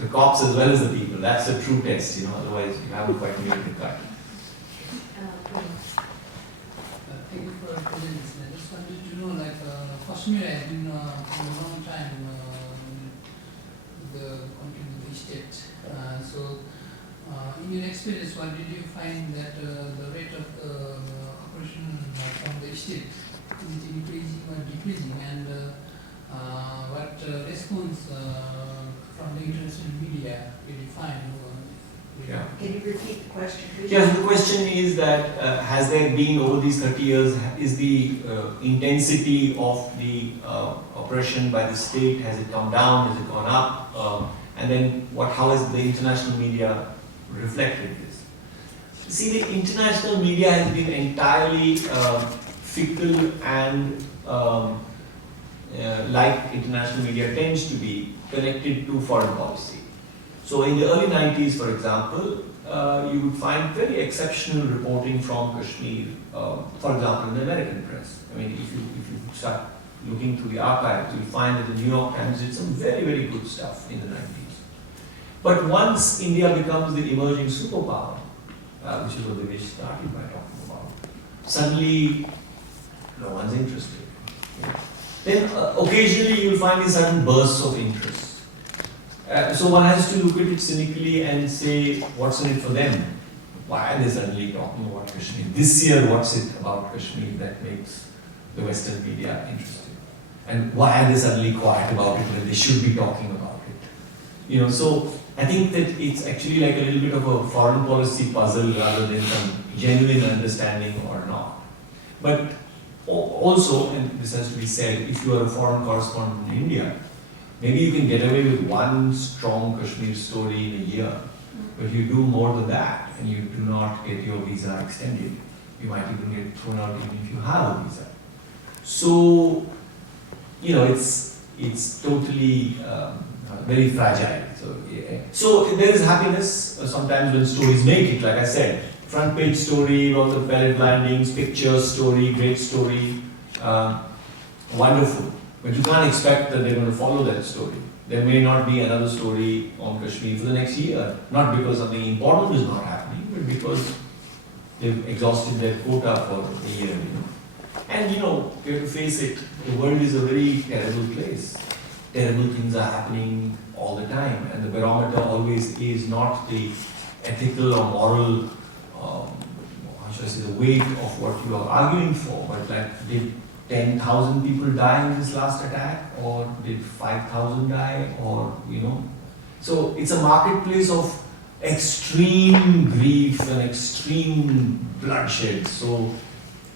the cops as well as the people. That's a true test, otherwise you haven't quite made the cut. Thank you for your presentation. I just wanted to know, Kashmir has been for a long time the country with the state. In your experience, what did you find that the rate of operation from the state is it increasing or decreasing, and what response from the international media did you find? Yeah. Can you repeat the question, please? Yeah, so the question is that has there been over these 30 years, is the intensity of the oppression by the state, has it come down, has it gone up? And then how has the international media reflected this? See, the international media has been entirely fickle and like international media tends to be, connected to foreign policy. So in the early 90s, for example, you would find very exceptional reporting from Kashmir, for example, in the American press. I mean, if you start looking through the archives, you'll find that the New York Times did some very, very good stuff in the 90s. But once India becomes the emerging superpower, which is what Dinesh started by talking about, suddenly no one's interested. Then occasionally you'll find these sudden bursts of interest. So one has to look at it cynically and say, what's in it for them? Why are they suddenly talking about Kashmir? This year, what's it about Kashmir that makes the Western media interested? And why are they suddenly quiet about it when they should be talking about it? So I think that it's actually like a little bit of a foreign policy puzzle rather than some genuine understanding or not. But also, and this has to be said, if you are a foreign correspondent in India, maybe you can get away with one strong Kashmir story in a year, but you do more than that and you do not get your visa extended. You might even get thrown out even if you have a visa. So, it's totally very fragile. So there is happiness sometimes when stories make it, like I said. Front page story, lots of pellet landings, pictures, story, great story, wonderful. But you can't expect that they're going to follow that story. There may not be another story on Kashmir for the next year. Not because something important is not happening, but because they've exhausted their quota for a year. And you have to face it, the world is a very terrible place. terrible things are happening all the time, and the barometer always is not the ethical or moral, how should I say, the weight of what you are arguing for, but like, did 10,000 people die in this last attack, or did 5,000 die, or, you know. So it's a marketplace of extreme grief and extreme bloodshed. So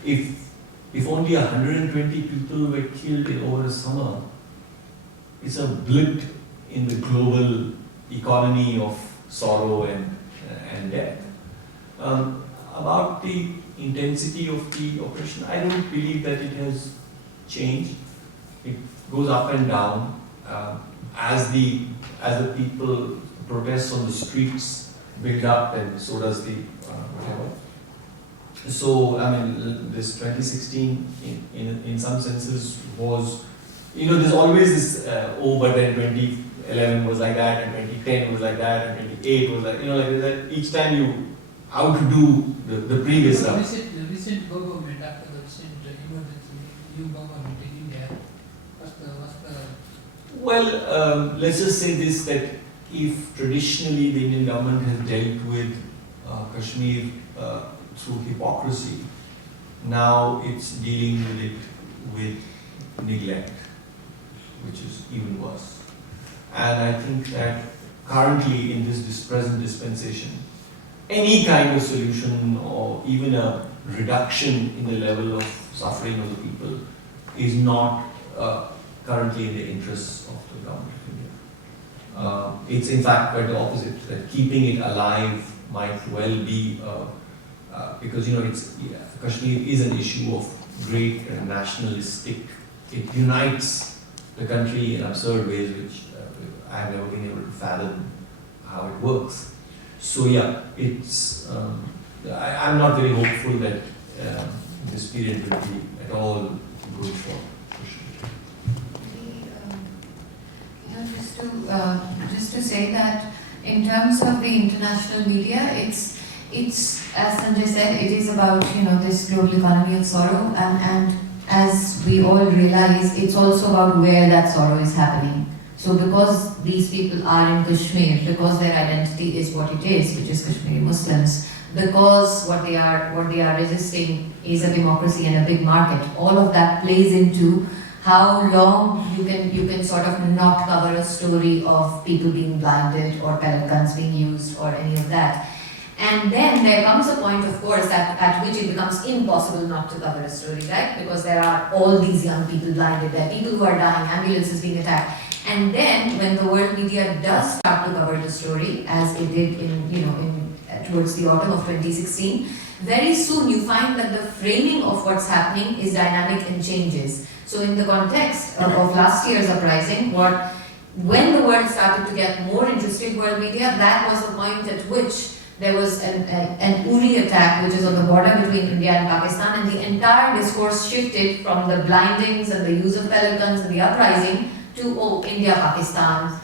if only 120 people were killed in over a summer, it's a blip in the global economy of sorrow and death. About the intensity of the oppression, I don't believe that it has changed. It goes up and down as the people protests on the streets build up, and so does the whatever. So I mean, this 2016 in some senses was, you know, there's always this but then 2011 was like that, and 2010 was like that, and 2008 was like, you know, like that. Each time you outdo the previous stuff. Recent government, after the recent emergency, new government in India, what's the Well, let's just say this, that if traditionally the Indian government has dealt with Kashmir through hypocrisy, now it's dealing with it with neglect, which is even worse. And I think that currently in this present dispensation, any kind of solution or even a reduction in the level of suffering of the people is not currently in the interests of the government of India. It's in fact quite the opposite, that keeping it alive might well be, because, you know, Kashmir is an issue of great nationalistic, it unites the country in absurd ways which I have never been able to fathom how it works. So yeah, it's, I'm not very hopeful that this period will be at all good for Kashmir. Just to say that in terms of the international media, it's as Sanjay said, it is about, you know, this global economy of sorrow, and as we all realize, it's also about where that sorrow is happening. So because these people are in Kashmir, because their identity is what it is, which is Kashmiri Muslims, because what they are resisting is a democracy and a big market, all of that plays into how long you can sort of not cover a story of people being blinded or pellet guns being used or any of that. And then there comes a point, of course, at which it becomes impossible not to cover a story, right? Because there are all these young people blinded, there are people who are dying, ambulances being attacked. And then when the world media does start to cover the story, as it did towards the autumn of 2016, very soon you find that the framing of what's happening is dynamic and changes. So in the context of last year's uprising, when the world started to get more interested, world media, that was the point at which there was an Uri attack, which is on the border between India and Pakistan, and the entire discourse shifted from the blindings and the use of pellet guns and the uprising to, India, Pakistan,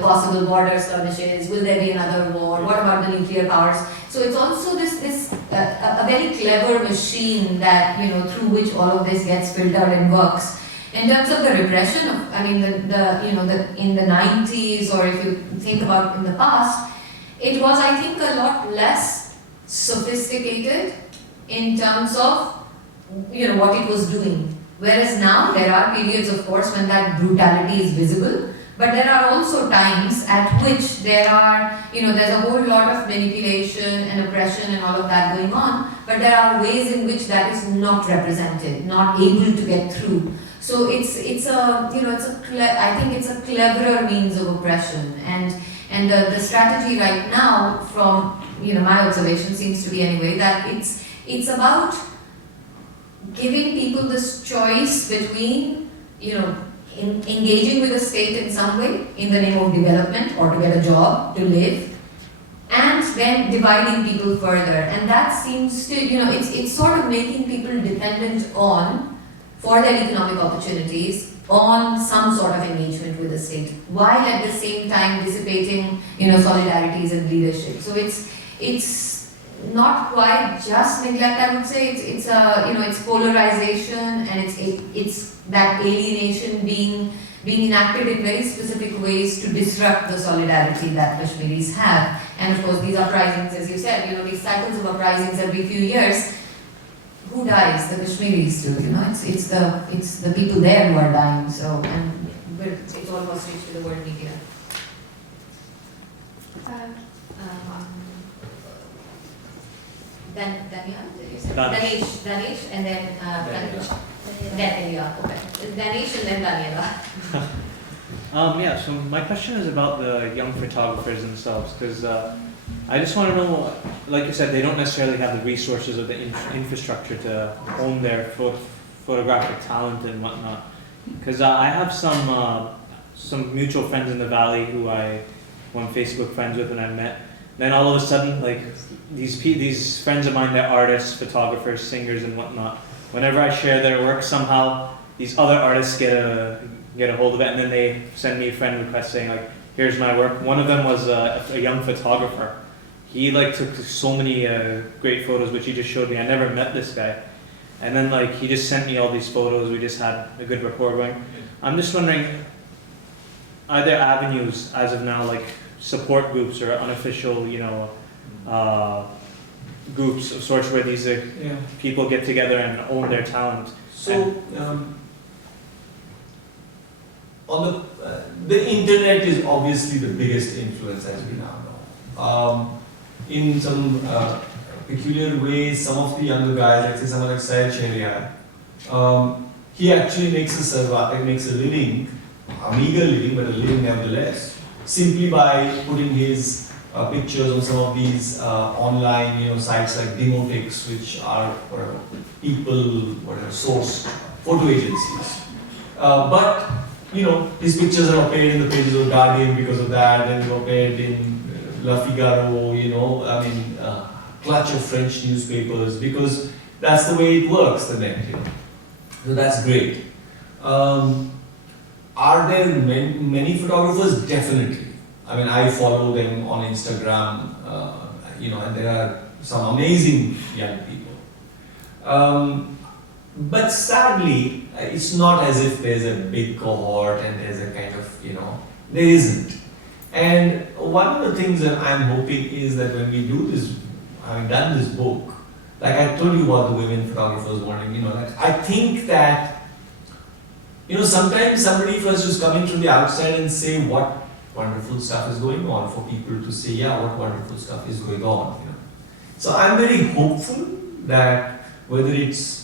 possible border skirmishes, will there be another war, what about the nuclear powers? So it's also this a very clever machine that, through which all of this gets filtered and works. In terms of the repression of, in the 90s, or if you think about in the past, it was, I think, a lot less sophisticated in terms of, what it was doing. Whereas now, there are periods, of course, when that brutality is visible, but there are also times at which there are, there's a whole lot of manipulation and oppression and all of that going on, but there are ways in which that is not represented, not able to get through. So I think it's a cleverer means of oppression, and the strategy right now, from my observation seems to be anyway, that it's about giving people this choice between engaging with the state in some way in the name of development or to get a job, to live, and then dividing people further. And that seems to, it's sort of making people dependent on, for their economic opportunities, on some sort of engagement with the state, while at the same time dissipating, solidarities and leadership. So it's not quite just neglect, I would say. It's polarization, and it's that alienation being being enacted in very specific ways to disrupt the solidarity that Kashmiris have. And of course, these uprisings, as you said, these cycles of uprisings every few years. Who dies? The Kashmiris do. It's the people there who are dying. So, and it's almost reached to the world media. Daniel, did you say? Danish, and then Daniela. Okay. Danish and then Daniela. Yeah, so my question is about the young photographers themselves, because I just want to know, like you said, they don't necessarily have the resources or the infrastructure to own their photographic talent and whatnot. Because I have some mutual friends in the Valley who I'm Facebook friends with and I met. Then all of a sudden, like these friends of mine, they're artists, photographers, singers, and whatnot. Whenever I share their work, somehow these other artists get a hold of it, and then they send me a friend request saying like, "Here's my work." One of them was a young photographer. He took so many great photos, which he just showed me. I never met this guy, and then he just sent me all these photos. We just had a good rapport going. I'm just wondering, are there avenues as of now, support groups or unofficial, groups of sorts where these people get together and own their talent? So, on the internet is obviously the biggest influence, as we now know. In some peculiar ways, some of the younger guys, like say someone like Syed Shehryar, he actually makes a living, a meager living, but a living nevertheless, simply by putting his pictures on some of these online, sites like Demotics, which are sourced photo agencies. But his pictures are appeared in the pages of Guardian because of that, and they appeared in La Figaro, clutch of French newspapers, because that's the way it works, the net. So that's great. Are there many photographers? Definitely. I mean, I follow them on Instagram, and there are some amazing young people. But sadly, it's not as if there's a big cohort and there's a kind of, there isn't. And one of the things that I'm hoping is that when we do this, having done this book, like I told you about the women photographers wanting, I think that, sometimes somebody first just coming from the outside and say what wonderful stuff is going on, for people to say, yeah, what wonderful stuff is going on, So I'm very hopeful that whether it's,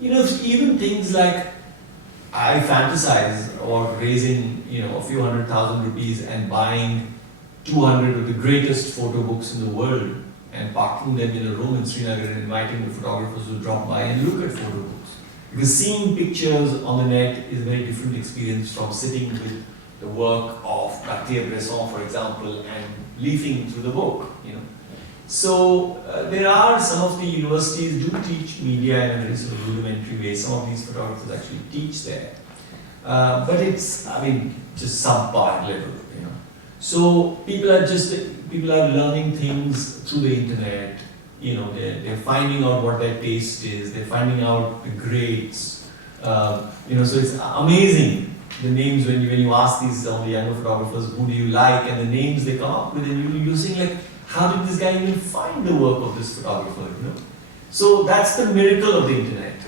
even things like I fantasize about raising, a few 100,000 rupees and buying 200 of the greatest photo books in the world and parking them in a room in Srinagar and inviting the photographers to drop by and look at photo books. Because seeing pictures on the net is a very different experience from sitting with the work of Cartier-Bresson, for example, and leafing through the book, So there are some of the universities do teach media in a very sort of rudimentary way. Some of these photographers actually teach there. But it's, just subpar level, So people are learning things through the internet, they're finding out what their taste is, they're finding out the grades, so it's amazing the names when you ask these some of the younger photographers, who do you like, and the names they come up with, and you're saying how did this guy even find the work of this photographer, So that's the miracle of the internet,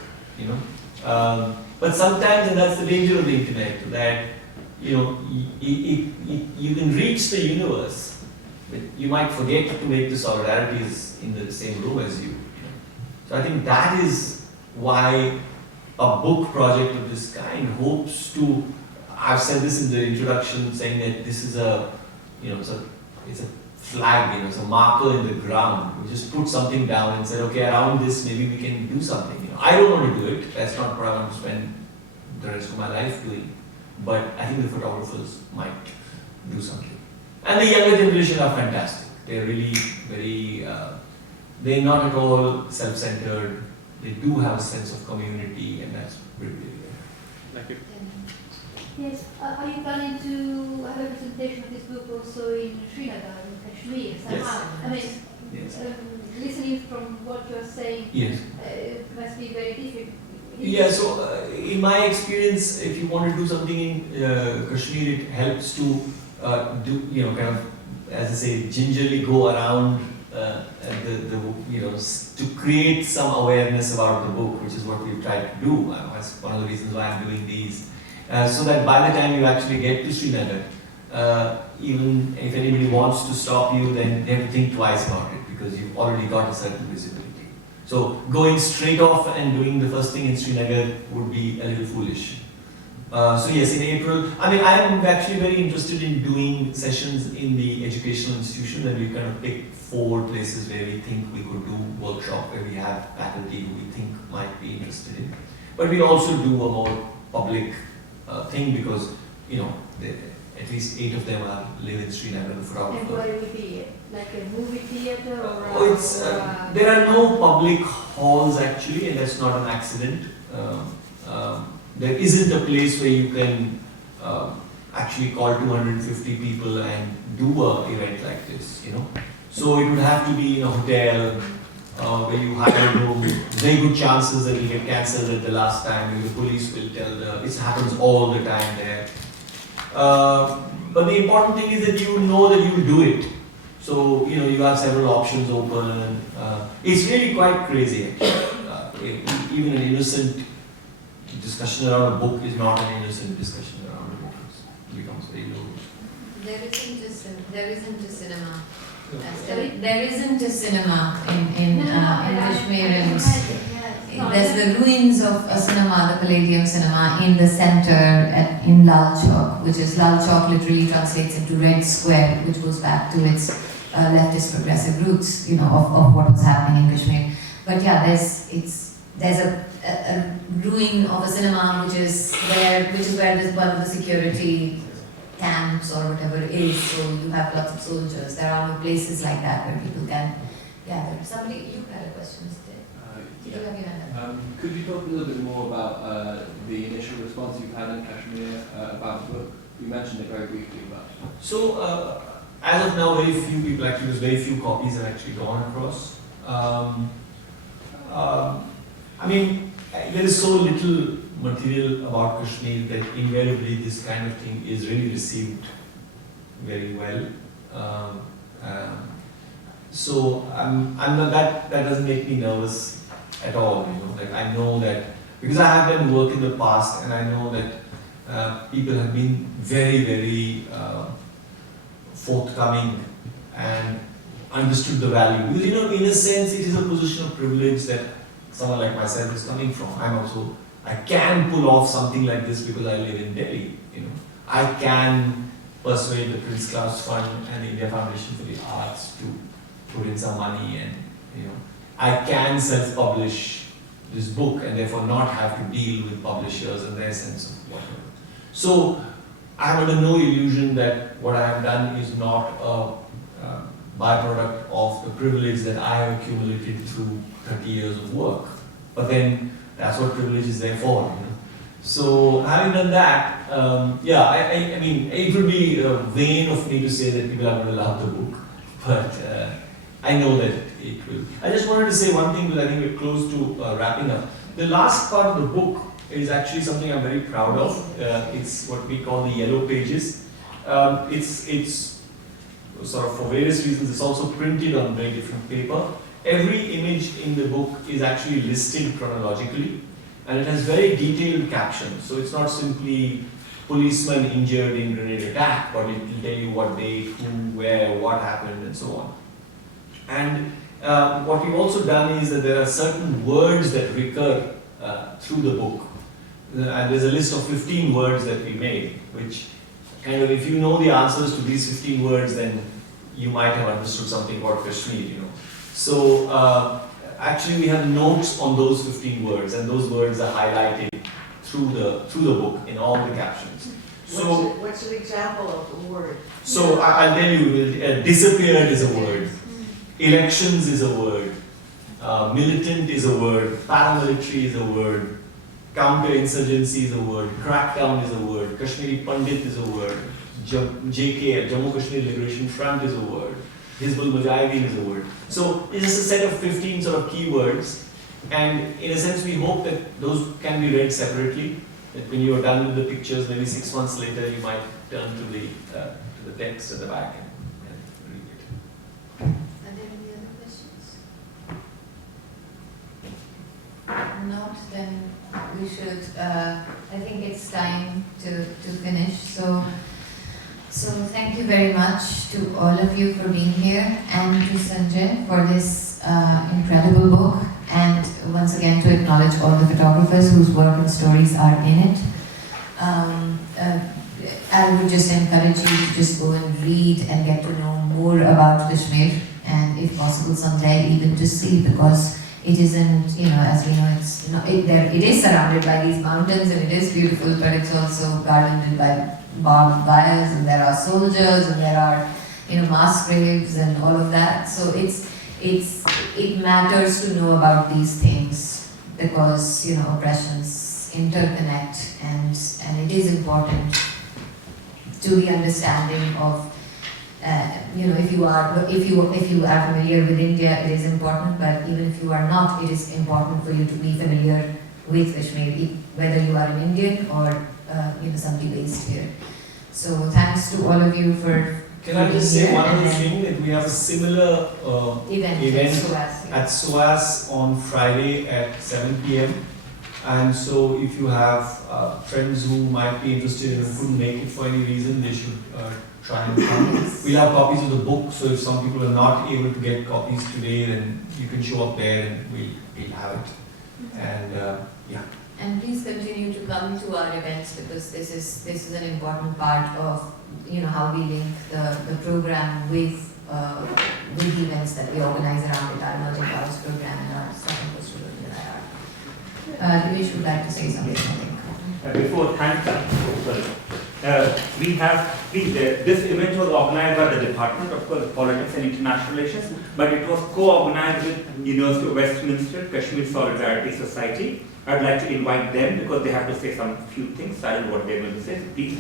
But sometimes, and that's the danger of the internet, that you can reach the universe, but you might forget to make the solidarities in the same room as you. So I think that is why a book project of this kind hopes to. I've said this in the introduction, saying that this is it's a flag, it's a marker in the ground. We just put something down and said, okay, around this maybe we can do something. I don't want to do it. That's not what I want to spend the rest of my life doing. But I think the photographers might do something. And the younger generation are fantastic. They're really very, they're not at all self-centered. They do have a sense of community, and that's really, really good. Thank you. Yes, are you planning to have a presentation of this book also in Srinagar, in Kashmir, somehow? Yes. Yes. Listening from what you're saying, Yes. it must be very difficult. Yeah, so in my experience, if you want to do something in Kashmir, it helps to do, kind of, as I say, gingerly go around to create some awareness about the book, which is what we've tried to do. That's one of the reasons why I'm doing these. So that by the time you actually get to Srinagar, even if anybody wants to stop you, then they have to think twice about it because you've already got a certain visibility. So going straight off and doing the first thing in Srinagar would be a little foolish. So yes, in April, I'm actually very interested in doing sessions in the educational institution, and we kind of pick 4 places where we think we could do workshop, where we have faculty who we think might be interested in. But we also do a more public thing because, at least 8 of them live in Srinagar, the photographer. And where would be it? Like a movie theater or There are no public halls actually, and that's not an accident. There isn't a place where you can actually call 250 people and do an event like this, So it would have to be in a hotel where you hire a room. Very good chances that it will get cancelled at the last time, and the police will tell it happens all the time there. But the important thing is that you know that you will do it. So, you have several options open. It's really quite crazy actually. Even an innocent discussion around a book is not an innocent discussion around a book. It becomes very low. There isn't a cinema. Sorry? There isn't a cinema in Kashmir, and No, there's the ruins of a cinema, the Palladium Cinema, in the center in Lal Chowk, which is Lal Chowk literally translates into Red Square, which goes back to its leftist progressive roots, of what was happening in Kashmir. But yeah, there's a ruin of a cinema which is where this one of the security camps or whatever it is. So you have lots of soldiers. There are no places like that where people can gather. Somebody, you had a question, did you have your hand up? Could you talk a little bit more about the initial response you've had in Kashmir about the book? You mentioned it very briefly, but... So, as of now, very few people actually, there's very few copies have actually gone across. There is so little material about Kashmir that invariably this kind of thing is really received very well. So I'm not, that doesn't make me nervous at all. I know that because I have done work in the past, and I know that people have been very, very forthcoming and understood the value. Because in a sense, it is a position of privilege that someone like myself is coming from. I can pull off something like this because I live in Delhi. I can persuade the Prince Claus Fund and the India Foundation for the Arts to put in some money, and I can self-publish this book and therefore not have to deal with publishers and their sense of whatever. So I am under no illusion that what I have done is not a byproduct of the privilege that I have accumulated through 30 years of work. But then that's what privilege is there for. So having done that, it would be vain of me to say that people are going to love the book, but I know that it will. I just wanted to say one thing because I think we're close to wrapping up. The last part of the book is actually something I'm very proud of. It's what we call the yellow pages. It's sort of, for various reasons, it's also printed on very different paper. Every image in the book is actually listed chronologically, and it has very detailed captions. So it's not simply policeman injured in grenade attack, but it will tell you what date, who, where, what happened, and so on. And what we've also done is that there are certain words that recur through the book. And there's a list of 15 words that we made, which kind of, if you know the answers to these 15 words, then you might have understood something about Kashmir, So actually we have notes on those 15 words, and those words are highlighted through the book in all the captions. So What's an example of a word? So I'll tell you, disappeared is a word, elections is a word, militant is a word, paramilitary is a word, counterinsurgency is a word, crackdown is a word, Kashmiri Pandit is a word, JK, Jammu Kashmir Liberation Front is a word, Hizbul Mujahideen is a word. So it's just a set of 15 sort of keywords And in a sense, we hope that those can be read separately. That when you are done with the pictures, maybe 6 months later, you might turn to the text at the back and read it. Are there any other questions? Not, then we should, I think it's time to finish. So thank you very much to all of you for being here, and to Sanjay for this incredible book, and once again to acknowledge all the photographers whose work and stories are in it. I would just encourage you to just go and read and get to know more about Kashmir, and if possible someday even to see, because it isn't, as we know, it's not, it is surrounded by these mountains and it is beautiful, but it's also garlanded by barbed wires, and there are soldiers, and there are, mass graves and all of that. So it matters to know about these things, because, oppressions interconnect, and it is important to the understanding of, if you are familiar with India, it is important, but even if you are not, it is important for you to be familiar with Kashmir, whether you are an Indian or somebody based here. So thanks to all of you for. Can I just say one other thing, that we have a similar event at SOAS on Friday at 7 p.m. And so if you have friends who might be interested and couldn't make it for any reason, they should try and come. We'll have copies of the book, so if some people are not able to get copies today, then you can show up there and we'll have it. And And please continue to come to our events, because this is an important part of how we link the program with the events that we organize around it, our emerging powers program and our second post-program with IR. Dinesh would like to say something, I think. Before thanks, we have this event was organized by the Department of Politics and International Relations, but it was co-organized with University of Westminster, Kashmir Solidarity Society. I'd like to invite them because they have to say some few things. I don't know what they're going to say. Please.